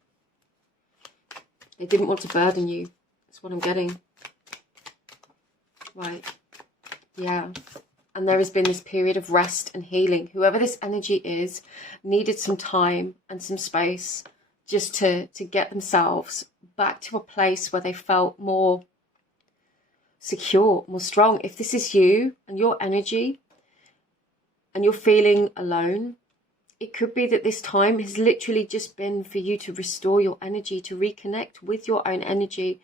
They didn't want to burden you. That's what I'm getting. Right. Yeah. And there has been this period of rest and healing. Whoever this energy is needed some time and some space just to get themselves back to a place where they felt more secure, more strong. If this is you and your energy and you're feeling alone, it could be that this time has literally just been for you to restore your energy, to reconnect with your own energy.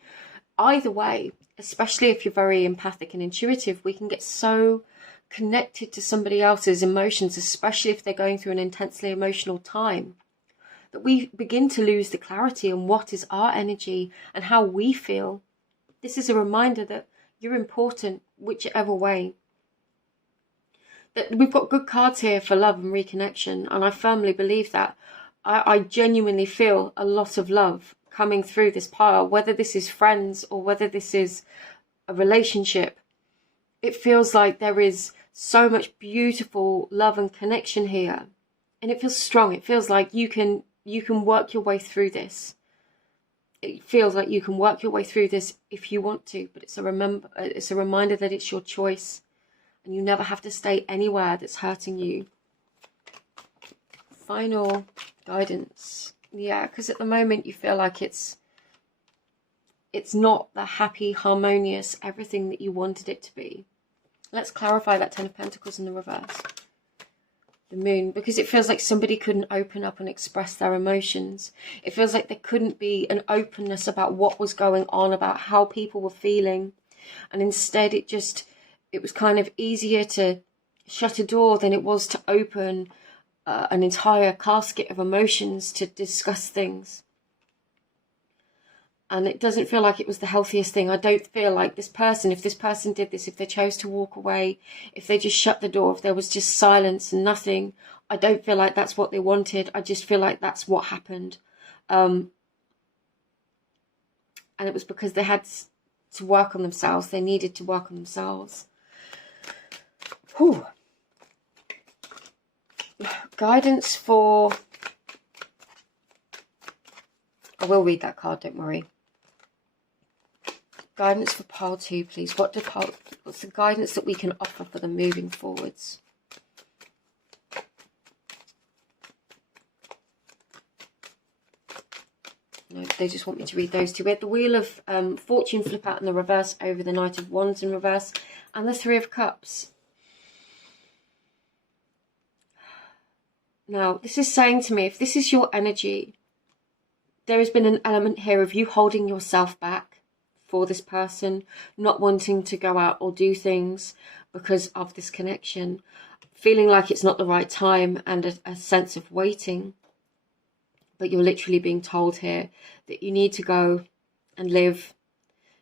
Either way, especially if you're very empathic and intuitive, we can get so connected to somebody else's emotions, especially if they're going through an intensely emotional time, that we begin to lose the clarity on what is our energy and how we feel. This is a reminder that you're important, whichever way. That we've got good cards here for love and reconnection, and I firmly believe that. I genuinely feel a lot of love coming through this pile, whether this is friends or whether this is a relationship. It feels like there is so much beautiful love and connection here, and it feels strong. It feels like you can work your way through this. It feels like you can work your way through this if you want to, but it's a reminder that it's your choice. And you never have to stay anywhere that's hurting you. Final guidance. Yeah, because at the moment you feel like it's not the happy, harmonious, everything that you wanted it to be. Let's clarify that Ten of Pentacles in the reverse. The Moon, because it feels like somebody couldn't open up and express their emotions. It feels like there couldn't be an openness about what was going on, about how people were feeling. And instead it was kind of easier to shut a door than it was to open an entire casket of emotions to discuss things. And it doesn't feel like it was the healthiest thing. I don't feel like this person, if this person did this, if they chose to walk away, if they just shut the door, if there was just silence and nothing, I don't feel like that's what they wanted. I just feel like that's what happened. And it was because they had to work on themselves. They needed to work on themselves. Whew. Guidance for... I will read that card, don't worry. Guidance for pile 2, please. What's the guidance that we can offer for them moving forwards? No, they just want me to read those two. We had the Wheel of Fortune flip out in the reverse over the Knight of Wands in reverse, and the Three of Cups. Now, this is saying to me, if this is your energy, there has been an element here of you holding yourself back for this person, not wanting to go out or do things because of this connection, feeling like it's not the right time, and a sense of waiting. But you're literally being told here that you need to go and live.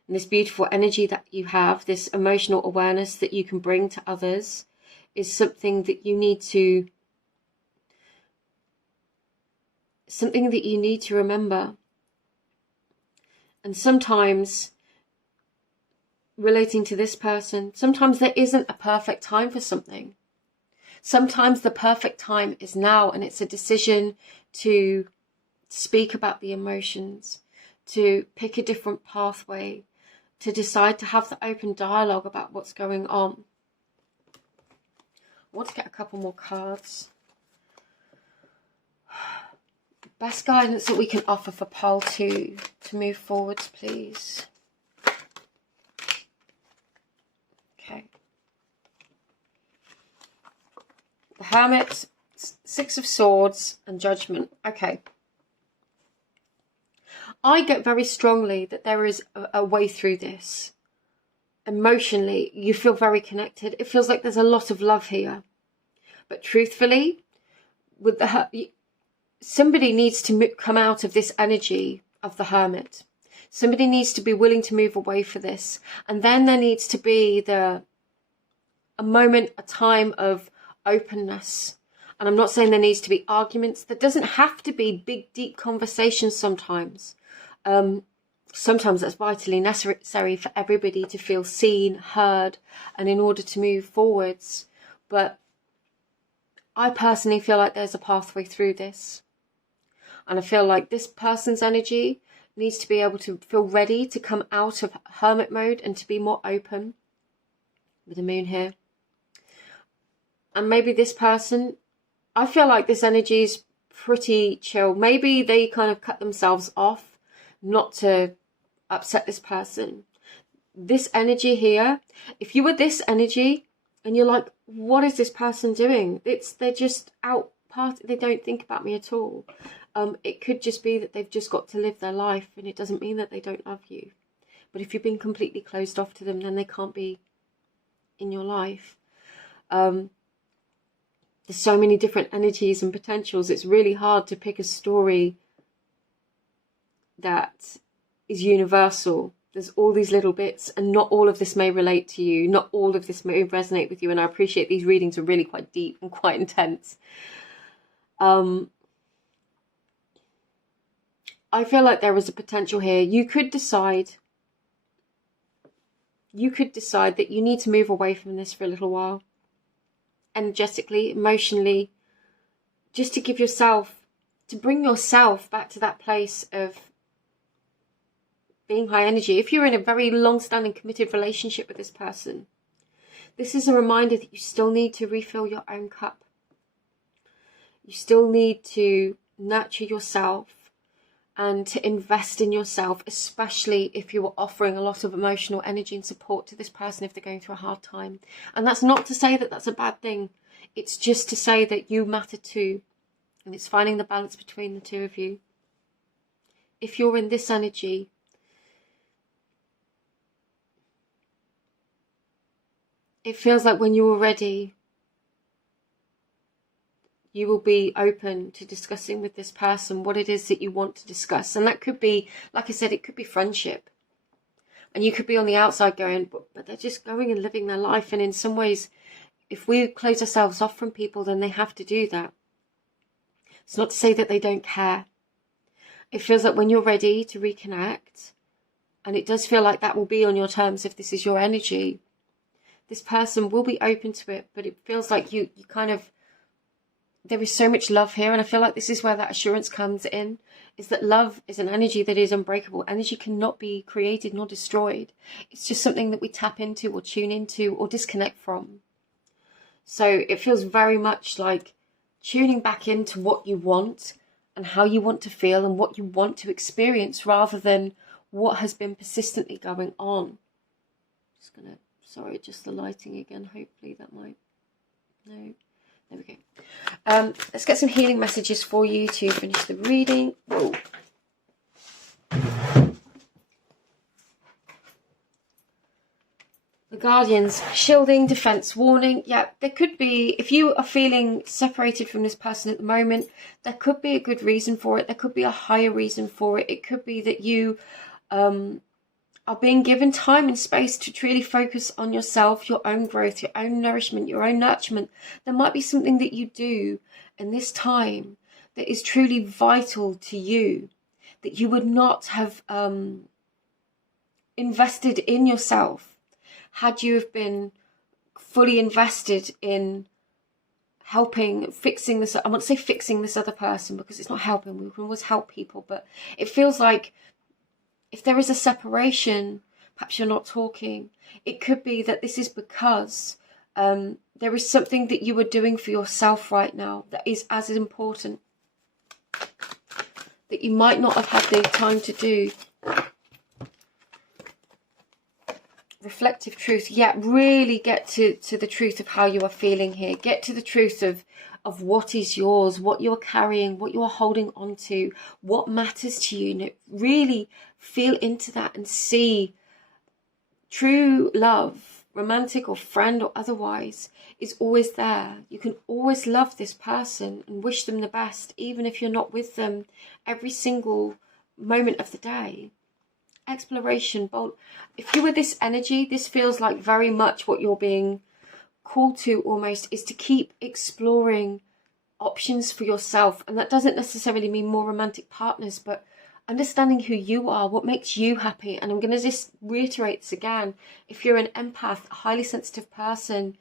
And this beautiful energy that you have, this emotional awareness that you can bring to others, is something that you need to remember. And sometimes, relating to this person, sometimes there isn't a perfect time for something. Sometimes the perfect time is now, and it's a decision to speak about the emotions, to pick a different pathway, to decide to have the open dialogue about what's going on. I want to get a couple more cards. Best guidance that we can offer for pole 2 to move forwards, please. Okay. The Hermit, 6 of Swords, and Judgment. Okay. I get very strongly that there is a way through this. Emotionally, you feel very connected. It feels like there's a lot of love here. But truthfully, with somebody needs to come out of this energy of the Hermit. Somebody needs to be willing to move away for this. And then there needs to be a moment, a time of openness. And I'm not saying there needs to be arguments. There doesn't have to be big, deep conversations sometimes. Sometimes that's vitally necessary for everybody to feel seen, heard, and in order to move forwards. But I personally feel like there's a pathway through this. And I feel like this person's energy needs to be able to feel ready to come out of hermit mode and to be more open, with the moon here. And maybe this person, I feel like this energy is pretty chill. Maybe they kind of cut themselves off not to upset this person. This energy here, if you were this energy and you're like, what is this person doing? They're just out party. They don't think about me at all. It could just be that they've just got to live their life, and it doesn't mean that they don't love you. But if you've been completely closed off to them, then they can't be in your life. There's so many different energies and potentials. It's really hard to pick a story that is universal. There's all these little bits, and not all of this may relate to you. Not all of this may resonate with you. And I appreciate these readings are really quite deep and quite intense. I feel like there is a potential here. You could decide that you need to move away from this for a little while. Energetically, emotionally, just to bring yourself back to that place of being high energy. If you're in a very long-standing committed relationship with this person, this is a reminder that you still need to refill your own cup. You still need to nurture yourself and to invest in yourself, especially if you are offering a lot of emotional energy and support to this person if they're going through a hard time. And that's not to say that that's a bad thing. It's just to say that you matter too. And it's finding the balance between the two of you. If you're in this energy, it feels like when you're ready, you will be open to discussing with this person what it is that you want to discuss. And that could be, like I said, it could be friendship. And you could be on the outside going, but they're just going and living their life. And in some ways, if we close ourselves off from people, then they have to do that. It's not to say that they don't care. It feels like when you're ready to reconnect, and it does feel like that will be on your terms if this is your energy, this person will be open to it. But it feels like you kind of, there is so much love here, and I feel like this is where that assurance comes in, is that love is an energy that is unbreakable. Energy cannot be created nor destroyed. It's just something that we tap into or tune into or disconnect from. So it feels very much like tuning back into what you want and how you want to feel and what you want to experience, rather than what has been persistently going on. Just the lighting again, hopefully that might, no. There we go. Let's get some healing messages for you to finish the reading. Whoa. The Guardians, shielding, defense, warning. Yeah, there could be, if you are feeling separated from this person at the moment, there could be a good reason for it. There could be a higher reason for it. It could be that you are being given time and space to truly focus on yourself, your own growth, your own nourishment, your own nurturement. There might be something that you do in this time that is truly vital to you, that you would not have invested in yourself had you have been fully invested in helping, fixing this. I want to say fixing this other person because it's not helping. We can always help people, but it feels like if there is a separation, perhaps you're not talking. It could be that this is because there is something that you are doing for yourself right now that is as important, that you might not have had the time to do. Reflective truth. Yeah, really get to the truth of how you are feeling here. Get to the truth of what is yours, what you're carrying, what you're holding on to, what matters to you. And really feel into that and see true love, romantic or friend or otherwise, is always there. You can always love this person and wish them the best, even if you're not with them every single moment of the day. Exploration, bold. If you were this energy, this feels like very much what you're being called to almost, is to keep exploring options for yourself. And that doesn't necessarily mean more romantic partners, but understanding who you are, what makes you happy. And I'm going to just reiterate this again. If you're an empath, a highly sensitive person,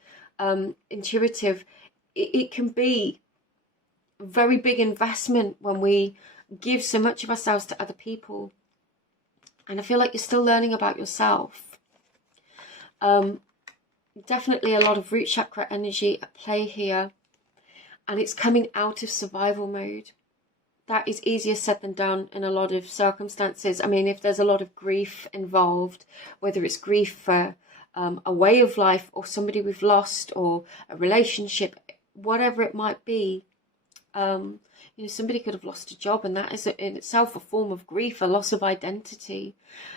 intuitive, it can be a very big investment when we give so much of ourselves to other people. And I feel like you're still learning about yourself. Definitely a lot of root chakra energy at play here. And it's coming out of survival mode. That is easier said than done in a lot of circumstances. I mean, if there's a lot of grief involved, whether it's grief for a way of life or somebody we've lost or a relationship, whatever it might be, you know, somebody could have lost a job, and that is in itself a form of grief, a loss of identity.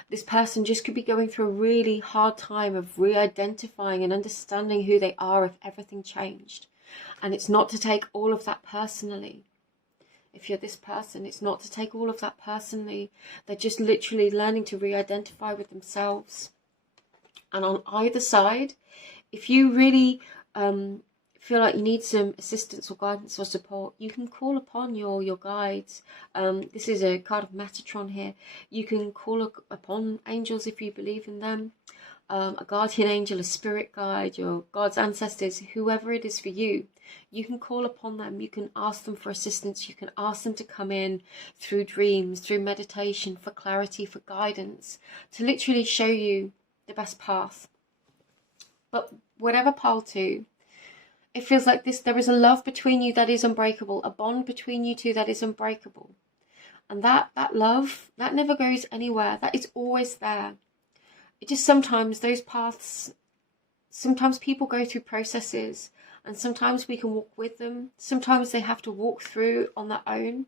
This person just could be going through a really hard time of re-identifying and understanding who they are if everything changed. And it's not to take all of that personally. If you're this person, it's not to take all of that personally. They're just literally learning to re-identify with themselves. And on either side, if you really feel like you need some assistance or guidance or support, you can call upon your guides. This is a card of Metatron here. You can call upon angels if you believe in them. A guardian angel, a spirit guide, your God's ancestors, whoever it is for you. You can call upon them. You can ask them for assistance. You can ask them to come in through dreams, through meditation, for clarity, for guidance, to literally show you the best path. But whatever pile two, it feels like there is a love between you that is unbreakable, a bond between you two that is unbreakable. And that love, that never goes anywhere. That is always there. It just sometimes those paths, sometimes people go through processes and sometimes we can walk with them. Sometimes they have to walk through on their own.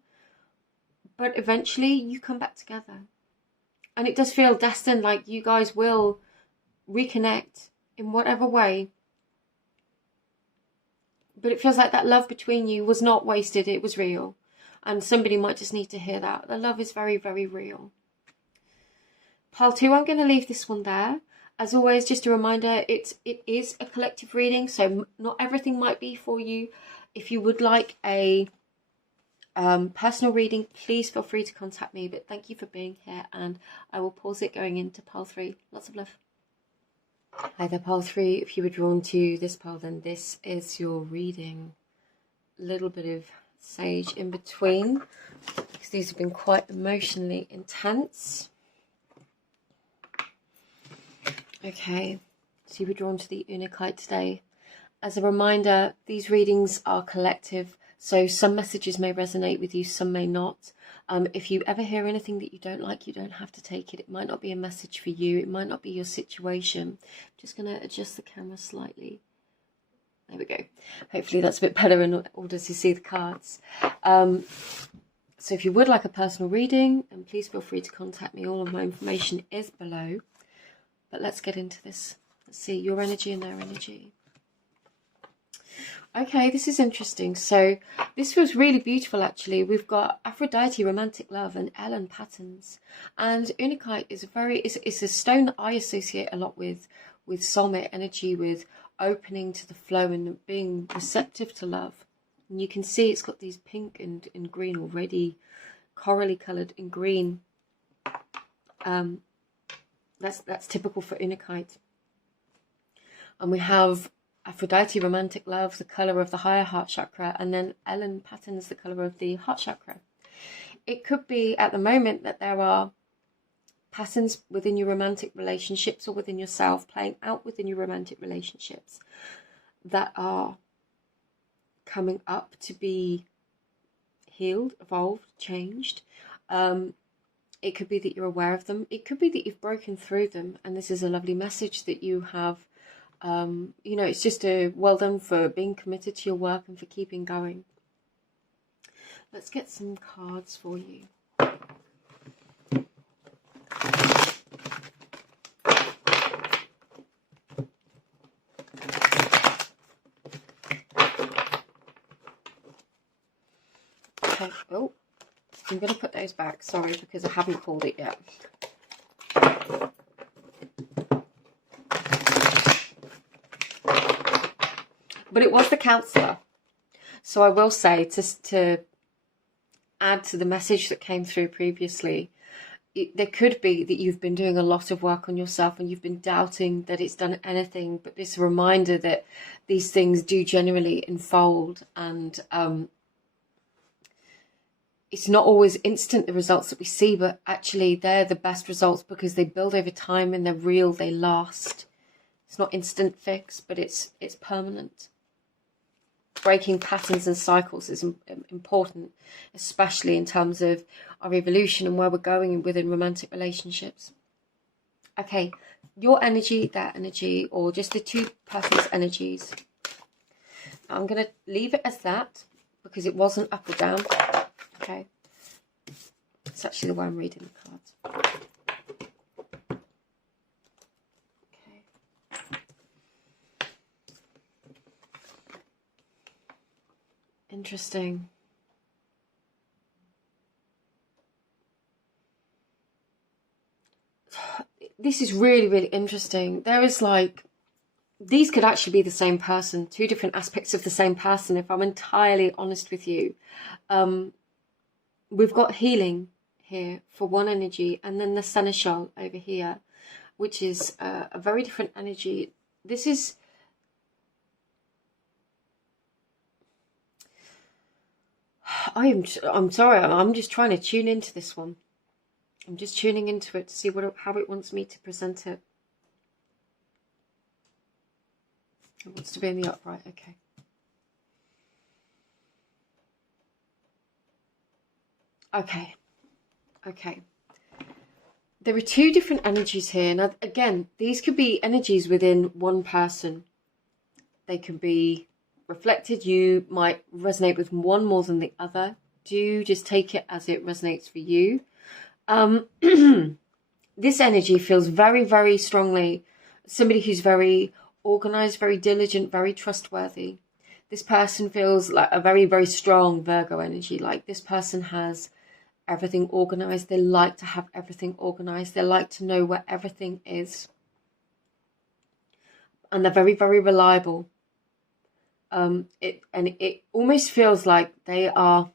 But eventually you come back together. And it does feel destined, like you guys will reconnect in whatever way. But it feels like that love between you was not wasted, it was real. And somebody might just need to hear that. The love is very, very real. Pile 2, I'm going to leave this one there. As always, just a reminder, it is a collective reading, so not everything might be for you. If you would like a personal reading, please feel free to contact me. But thank you for being here, and I will pause it going into pile 3. Lots of love. Hi there, pile 3. If you were drawn to this pile, then this is your reading. A little bit of sage in between, because these have been quite emotionally intense. Okay, so you were drawn to the Untitled today. As a reminder, these readings are collective, so some messages may resonate with you, some may not. If you ever hear anything that you don't like, you don't have to take it. It might not be a message for you. It might not be your situation. I'm just going to adjust the camera slightly. There we go. Hopefully that's a bit better in order to see the cards. So if you would like a personal reading, then please feel free to contact me. All of my information is below. But let's get into this. Let's see your energy and their energy. Okay, this is interesting. So this feels really beautiful, actually. We've got Aphrodite, romantic love, and Ellen, patterns. And Untitled is it's a stone that I associate a lot with soulmate energy, with opening to the flow and being receptive to love. And you can see it's got these pink and green already, corally coloured in green. That's typical for Untitled. And we have Aphrodite, romantic love, the colour of the higher heart chakra, and then Ellen, patterns, the colour of the heart chakra. It could be at the moment that there are patterns within your romantic relationships or within yourself, playing out within your romantic relationships, that are coming up to be healed, evolved, changed. It could be that you're aware of them. It could be that you've broken through them, and this is a lovely message that you have. You know, it's just a well done for being committed to your work and for keeping going. Let's get some cards for you. Okay, oh, I'm going to put those back, sorry, because I haven't pulled it yet. But it was the counsellor. So I will say, to add to the message that came through previously, there could be that you've been doing a lot of work on yourself and you've been doubting that it's done anything, but this reminder that these things do generally unfold, and it's not always instant, the results that we see, but actually they're the best results because they build over time and they're real, they last. It's not instant fix, but it's permanent. Breaking patterns and cycles is important, especially in terms of our evolution and where we're going within romantic relationships. Okay, your energy, their energy, or just the two persons' energies. I'm going to leave it as that because it wasn't up or down. Okay, it's actually the way I'm reading the cards. Interesting. This is really, really interesting. There is like, these could actually be the same person, two different aspects of the same person, if I'm entirely honest with you. We've got healing here for one energy, and then the seneschal over here, which is a very different energy. This is... I'm sorry, I'm just trying to tune into this one. I'm just tuning into it to see how it wants me to present it. It wants to be in the upright, okay. Okay. There are two different energies here. Now, again, these could be energies within one person. They can be reflected. You might resonate with one more than the other. Do just take it as it resonates for you. This energy feels very, very strongly somebody who's very organized, very diligent, very trustworthy. This person feels like a very, very strong Virgo energy. Like this person has everything organized. They like to have everything organized. They like to know where everything is. And they're very, very reliable. It almost feels like they are,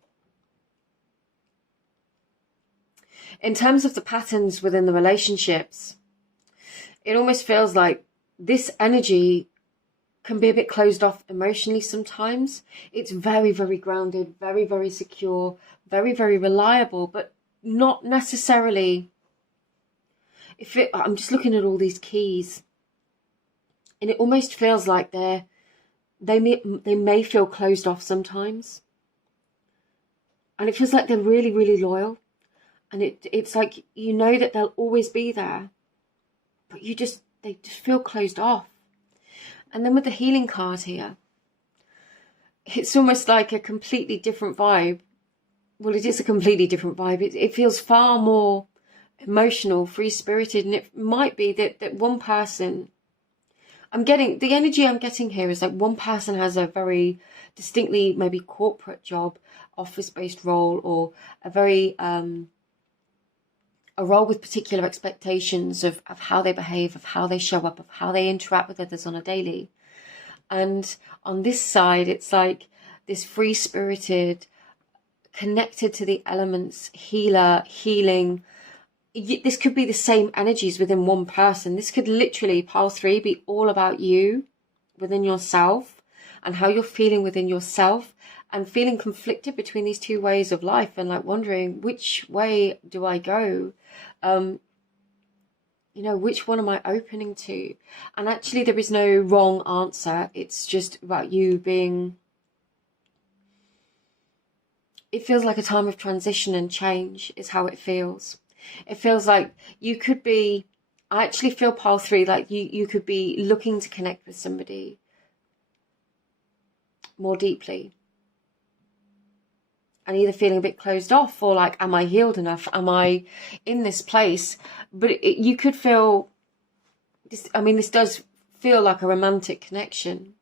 in terms of the patterns within the relationships, it almost feels like this energy can be a bit closed off emotionally sometimes. It's very, very grounded, very, very secure, very, very reliable, but not necessarily... I'm just looking at all these keys, and it almost feels like they may feel closed off sometimes. And it feels like they're really, really loyal. And it's like, you know that they'll always be there, but they just feel closed off. And then with the healing card here, it's almost like a completely different vibe. Well, it is a completely different vibe. It feels far more emotional, free-spirited, and it might be that one person, the energy I'm getting here is like one person has a very distinctly maybe corporate job, office-based role, or a very a role with particular expectations of how they behave, of how they show up, of how they interact with others on a daily. And on this side, it's like this free-spirited, connected to the elements, healer, healing. This could be the same energies within one person. This could literally, pile 3, be all about you within yourself and how you're feeling within yourself, and feeling conflicted between these two ways of life, and like wondering, which way do I go? Which one am I opening to? And actually there is no wrong answer. It's just about you being, it feels like a time of transition and change is how it feels. It feels like you could be, I actually feel pile 3, like you could be looking to connect with somebody more deeply, and either feeling a bit closed off, or like, am I healed enough? Am I in this place? But you could feel this. I mean, this does feel like a romantic connection,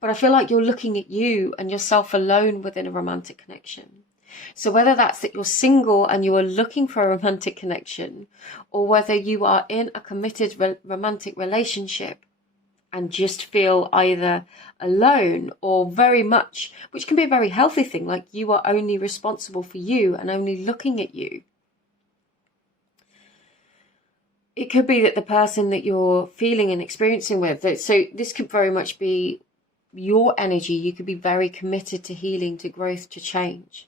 but I feel like you're looking at you and yourself alone within a romantic connection. So whether that's that you're single and you are looking for a romantic connection, or whether you are in a committed romantic relationship and just feel either alone or very much, which can be a very healthy thing, like you are only responsible for you and only looking at you. It could be that the person that you're feeling and experiencing with, so this could very much be your energy. You could be very committed to healing, to growth, to change.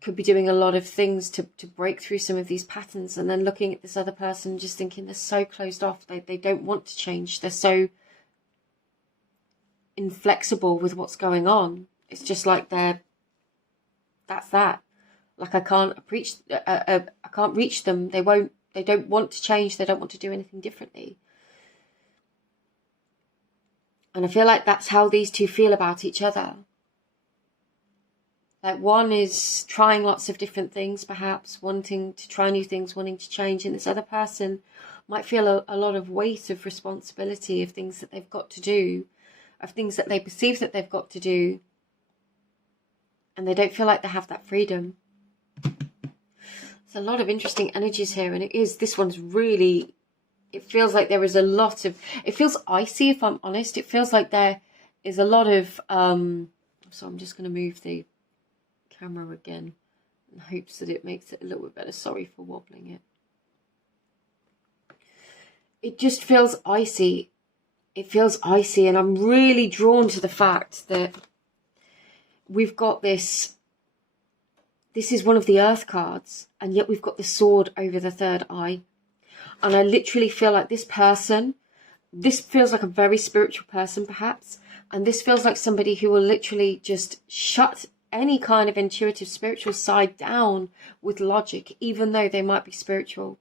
Could be doing a lot of things to break through some of these patterns, and then looking at this other person just thinking they're so closed off, they don't want to change, they're so inflexible with what's going on. It's just like that's that. Like I can't reach them. They don't want to change, they don't want to do anything differently. And I feel like that's how these two feel about each other. Like one is trying lots of different things, perhaps wanting to try new things, wanting to change, and this other person might feel a lot of weight of responsibility, of things that they've got to do, of things that they perceive that they've got to do, and they don't feel like they have that freedom. There's a lot of interesting energies here, and this one's really, it feels like there is a lot of, it feels icy, if I'm honest. It feels like there is a lot of, so I'm just going to move the camera again in hopes that it makes it a little bit better. Sorry for wobbling it. It just feels icy. It feels icy, and I'm really drawn to the fact that we've got this is one of the earth cards, and yet we've got the sword over the third eye. And I literally feel like this feels like a very spiritual person perhaps, and this feels like somebody who will literally just shut any kind of intuitive spiritual side down with logic, even though they might be spiritual,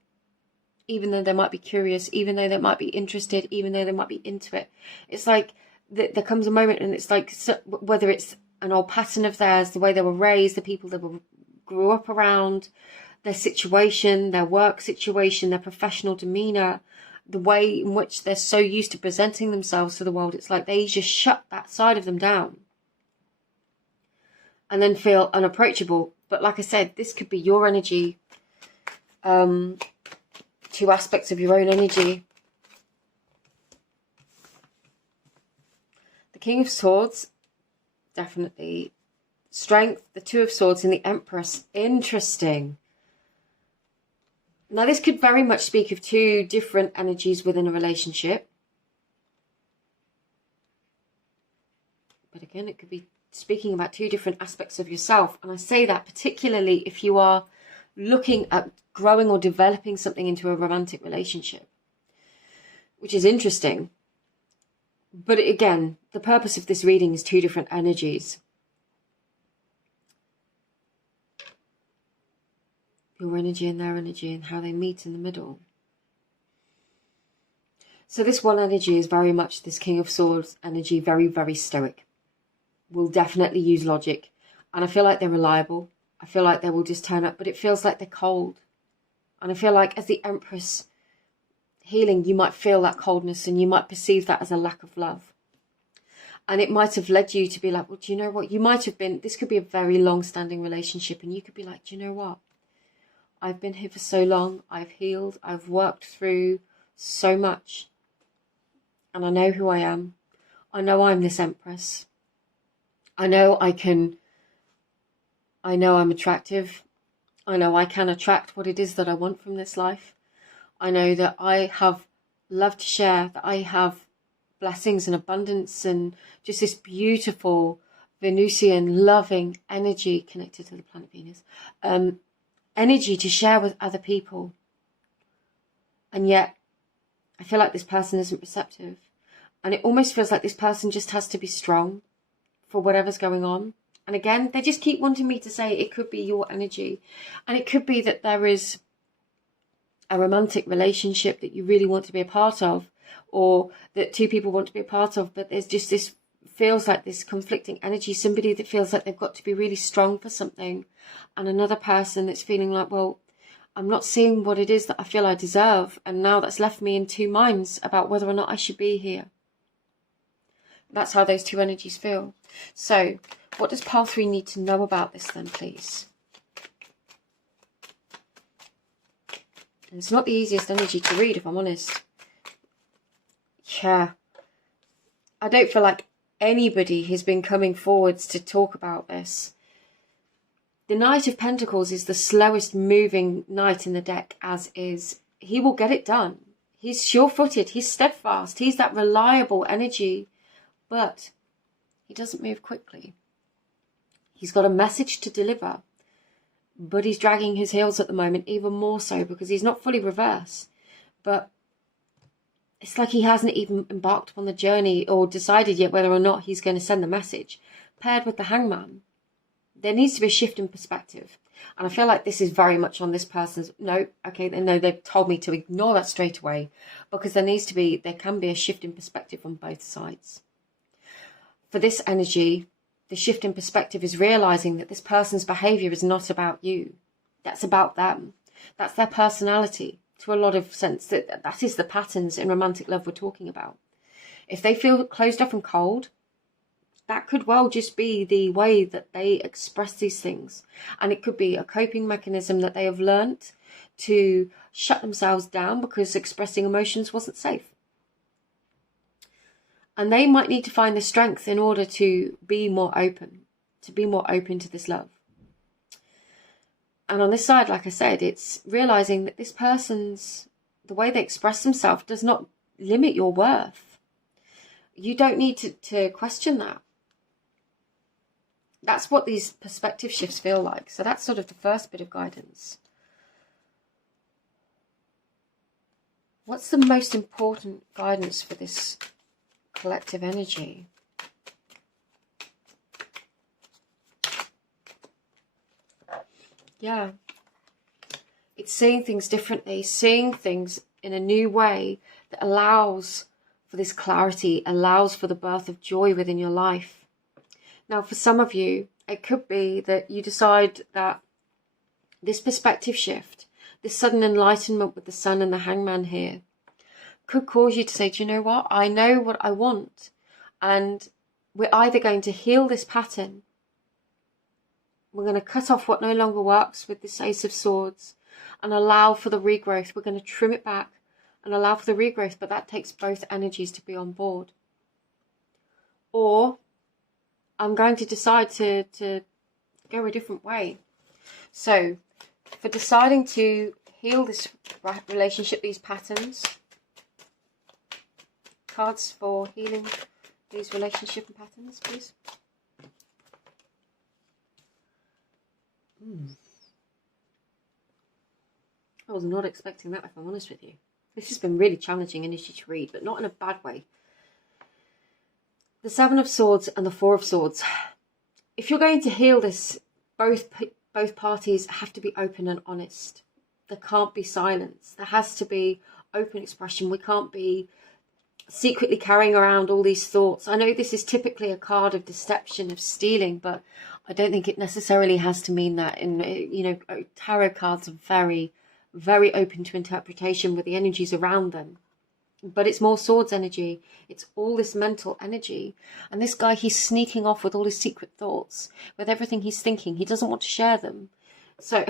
even though they might be curious, even though they might be interested, even though they might be into it. It's like there comes a moment, and it's like, whether it's an old pattern of theirs, the way they were raised, the people they grew up around, their situation, their work situation, their professional demeanor, the way in which they're so used to presenting themselves to the world, it's like they just shut that side of them down and then feel unapproachable. But like I said, this could be your energy, two aspects of your own energy. The King of Swords, definitely. Strength, the Two of Swords, and the Empress. Interesting. Now, this could very much speak of two different energies within a relationship. But again, it could be speaking about two different aspects of yourself. And I say that particularly if you are looking at growing or developing something into a romantic relationship, which is interesting. But again, the purpose of this reading is two different energies. Your energy and their energy, and how they meet in the middle. So this one energy is very much this King of Swords energy, very, very stoic. Will definitely use logic. And I feel like they're reliable. I feel like they will just turn up, but it feels like they're cold. And I feel like as the Empress healing, you might feel that coldness and you might perceive that as a lack of love. And it might have led you to be like, well, do you know what? You might have been, this could be a very long-standing relationship, and you could be like, do you know what? I've been here for so long. I've healed. I've worked through so much. And I know who I am. I know I'm this Empress. I know I'm attractive. I know I can attract what it is that I want from this life. I know that I have love to share, that I have blessings and abundance and just this beautiful Venusian loving energy connected to the planet Venus. Energy to share with other people. And yet, I feel like this person isn't receptive. And it almost feels like this person just has to be strong for whatever's going on. And again, they just keep wanting me to say it could be your energy. And it could be that there is a romantic relationship that you really want to be a part of, or that two people want to be a part of, but there's just this, feels like this conflicting energy, somebody that feels like they've got to be really strong for something, and another person that's feeling like, well, I'm not seeing what it is that I feel I deserve, and now that's left me in two minds about whether or not I should be here. That's how those two energies feel. So, what does Pile 3 need to know about this then, please? And it's not the easiest energy to read, if I'm honest. Yeah. I don't feel like anybody has been coming forwards to talk about this. The Knight of Pentacles is the slowest moving knight in the deck as is. He will get it done. He's sure-footed. He's steadfast. He's that reliable energy. But he doesn't move quickly. He's got a message to deliver. But he's dragging his heels at the moment, even more so, because he's not fully reversed. But it's like he hasn't even embarked on the journey or decided yet whether or not he's going to send the message. Paired with the Hangman, there needs to be a shift in perspective. And I feel like this is very much on this person's, no, okay, no, they've told me to ignore that straight away. Because there can be a shift in perspective on both sides. For this energy, the shift in perspective is realizing that this person's behavior is not about you. That's about them. That's their personality. To a lot of sense, that is the patterns in romantic love we're talking about. If they feel closed off and cold, that could well just be the way that they express these things. And it could be a coping mechanism that they have learnt to shut themselves down because expressing emotions wasn't safe. And they might need to find the strength in order to be more open to this love. And on this side, like I said, it's realizing that this person's, the way they express themselves does not limit your worth. You don't need to question that. That's what these perspective shifts feel like. So that's sort of the first bit of guidance. What's the most important guidance for this collective energy? Yeah. It's seeing things differently, seeing things in a new way that allows for this clarity, allows for the birth of joy within your life. Now, for some of you, it could be that you decide that this perspective shift, this sudden enlightenment with the Sun and the Hangman here, could cause you to say, do you know what? I know what I want. And we're either going to heal this pattern, we're going to cut off what no longer works with this Ace of Swords and allow for the regrowth. We're going to trim it back and allow for the regrowth, but that takes both energies to be on board. Or I'm going to decide to go a different way. So for deciding to heal this relationship, these patterns, cards for healing these relationship and patterns, please. I was not expecting that, if I'm honest with you. This has been really challenging initially to read, but not in a bad way. The Seven of Swords and the Four of Swords. If you're going to heal this, both parties have to be open and honest. There can't be silence. There has to be open expression. We can't be secretly carrying around all these thoughts. I know this is typically a card of deception, of stealing, but I don't think it necessarily has to mean that. And, you know, tarot cards are very, very open to interpretation with the energies around them. But it's more swords energy. It's all this mental energy. And this guy, he's sneaking off with all his secret thoughts, with everything he's thinking. He doesn't want to share them. So,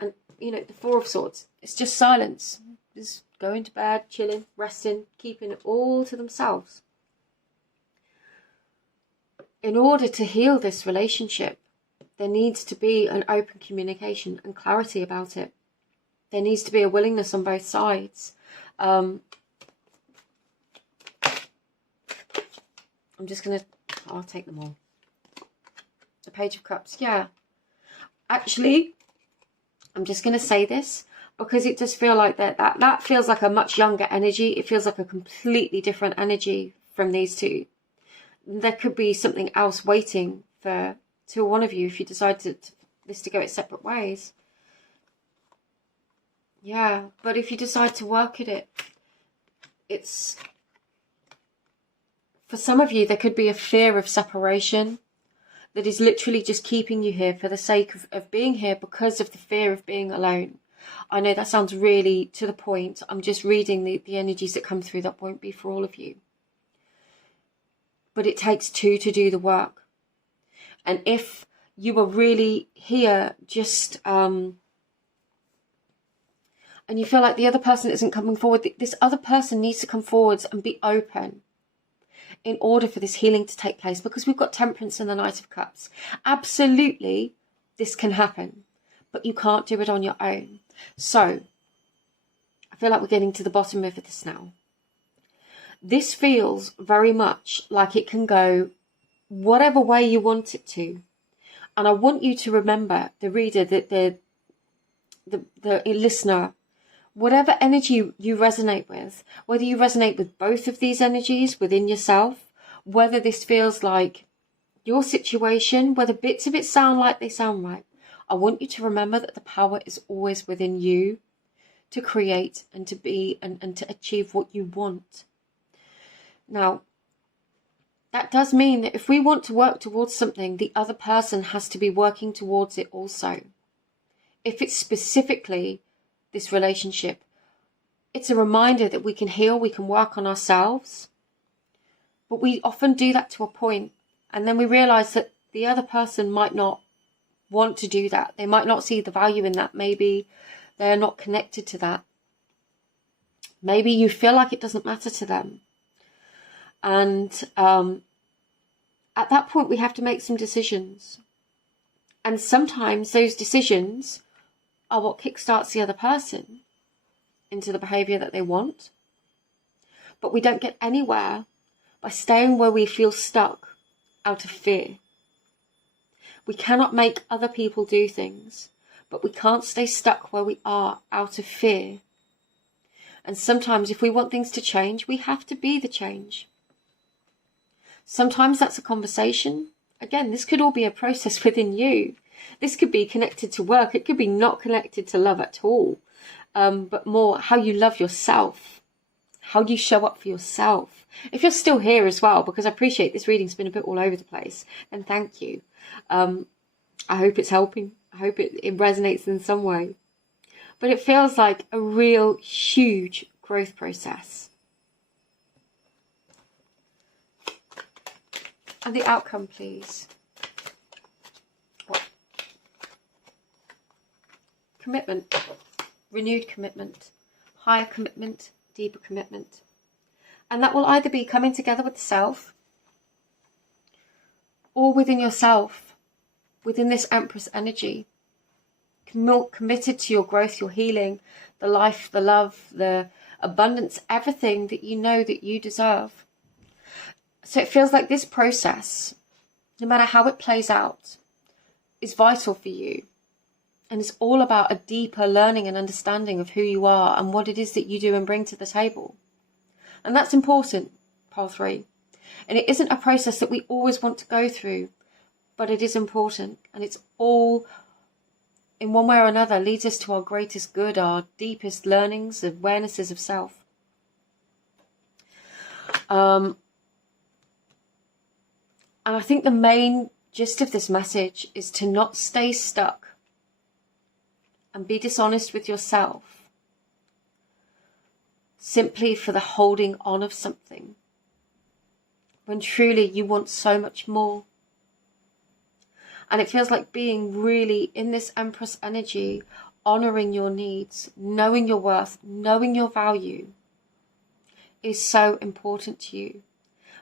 and, you know, the Four of Swords, it's just silence. Just going to bed, chilling, resting, keeping it all to themselves. In order to heal this relationship, there needs to be an open communication and clarity about it. There needs to be a willingness on both sides. I'm just going to, I'll take them all. The Page of Cups, yeah. Actually, I'm just going to say this because it does feel like that feels like a much younger energy. It feels like a completely different energy from these two. There could be something else waiting for one of you if you decide this to go its separate ways. Yeah, but if you decide to work at it, it's... For some of you, there could be a fear of separation that is literally just keeping you here for the sake of being here because of the fear of being alone. I know that sounds really to the point. I'm just reading the energies that come through. That won't be for all of you. But it takes two to do the work. And if you are really here just... and you feel like the other person isn't coming forward, this other person needs to come forwards and be open in order for this healing to take place, because we've got Temperance and the Knight of Cups. Absolutely, this can happen, but you can't do it on your own. So, I feel like we're getting to the bottom of this now. This feels very much like it can go whatever way you want it to. And I want you to remember, the reader, that the listener, whatever energy you resonate with, whether you resonate with both of these energies within yourself, whether this feels like your situation, whether bits of it sound like they sound right, I want you to remember that the power is always within you to create and to be and to achieve what you want. Now, that does mean that if we want to work towards something, the other person has to be working towards it also. If it's specifically this relationship, it's a reminder that we can heal, we can work on ourselves, but we often do that to a point, and then we realize that the other person might not want to do that. They might not see the value in that. Maybe they're not connected to that. Maybe you feel like it doesn't matter to them. And at that point, we have to make some decisions. And sometimes those decisions are what kickstarts the other person into the behaviour that they want. But we don't get anywhere by staying where we feel stuck out of fear. We cannot make other people do things, but we can't stay stuck where we are out of fear. And sometimes if we want things to change, we have to be the change. Sometimes that's a conversation. Again, this could all be a process within you. This could be connected to work. It could be not connected to love at all, but more how you love yourself, how you show up for yourself. If you're still here as well, because I appreciate this reading's been a bit all over the place, then thank you. I hope it's helping. I hope it resonates in some way. But it feels like a real huge growth process. And the outcome, please. What? Commitment. Renewed commitment. Higher commitment. Deeper commitment. And that will either be coming together with the self, or within yourself, within this Empress energy. Committed to your growth, your healing, the life, the love, the abundance, everything that you know that you deserve. So it feels like this process, no matter how it plays out, is vital for you. And it's all about a deeper learning and understanding of who you are and what it is that you do and bring to the table. And that's important, pile 3. And it isn't a process that we always want to go through, but it is important. And it's all, in one way or another, leads us to our greatest good, our deepest learnings, awarenesses of self. And I think the main gist of this message is to not stay stuck and be dishonest with yourself simply for the holding on of something, when truly you want so much more. And it feels like being really in this Empress energy, honouring your needs, knowing your worth, knowing your value is so important to you.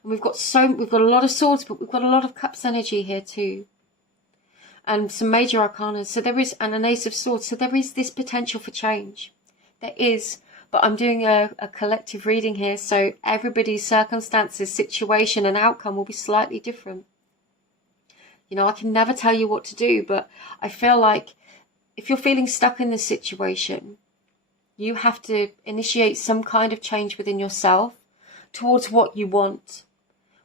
And we've got a lot of swords, but we've got a lot of cups energy here too. And some major arcana. So there is, and an ace of swords. So there is this potential for change. There is, but I'm doing a collective reading here. So everybody's circumstances, situation and outcome will be slightly different. You know, I can never tell you what to do, but I feel like if you're feeling stuck in this situation, you have to initiate some kind of change within yourself towards what you want.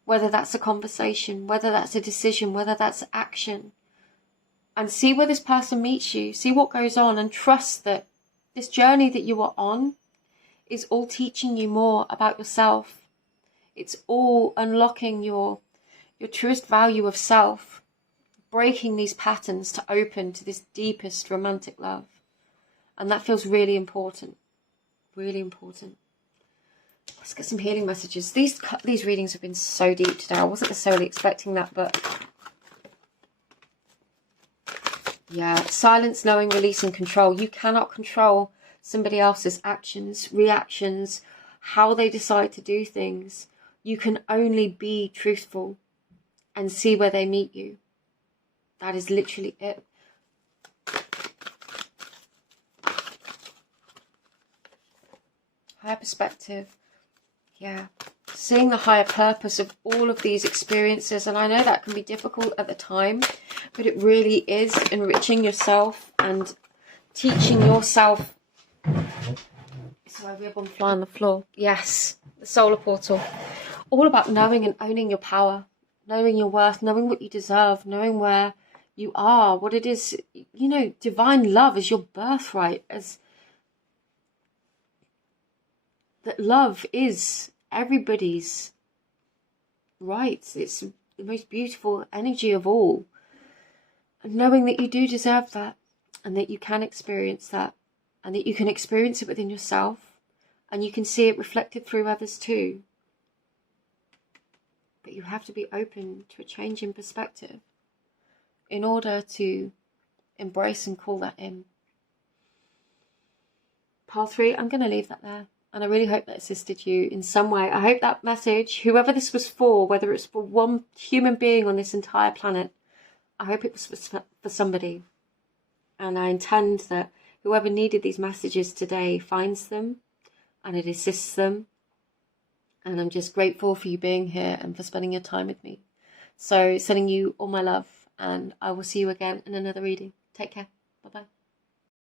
Whether that's a conversation, whether that's a decision, whether that's action. And see where this person meets you, see what goes on, and trust that this journey that you are on is all teaching you more about yourself. It's all unlocking your truest value of self, breaking these patterns to open to this deepest romantic love. And that feels really important, really important. Let's get some healing messages. These readings have been so deep today. I wasn't necessarily expecting that, but yeah, silence, knowing, release and control. You cannot control somebody else's actions, reactions, how they decide to do things. You can only be truthful and see where they meet you. That is literally it. Higher perspective. Yeah. Seeing the higher purpose of all of these experiences. And I know that can be difficult at the time, but it really is enriching yourself and teaching yourself. Sorry, we have one fly on the floor. Yes, the solar portal. All about knowing and owning your power, knowing your worth, knowing what you deserve, knowing where you are, what it is. You know, divine love is your birthright. As that love is everybody's right. It's the most beautiful energy of all. And knowing that you do deserve that, and that you can experience that, and that you can experience it within yourself, and you can see it reflected through others too. But you have to be open to a change in perspective in order to embrace and call that in. Pile 3, I'm going to leave that there. And I really hope that assisted you in some way. I hope that message, whoever this was for, whether it's for one human being on this entire planet, I hope it was for somebody. And I intend that whoever needed these messages today finds them and it assists them. And I'm just grateful for you being here and for spending your time with me. So sending you all my love, and I will see you again in another reading. Take care. Bye-bye.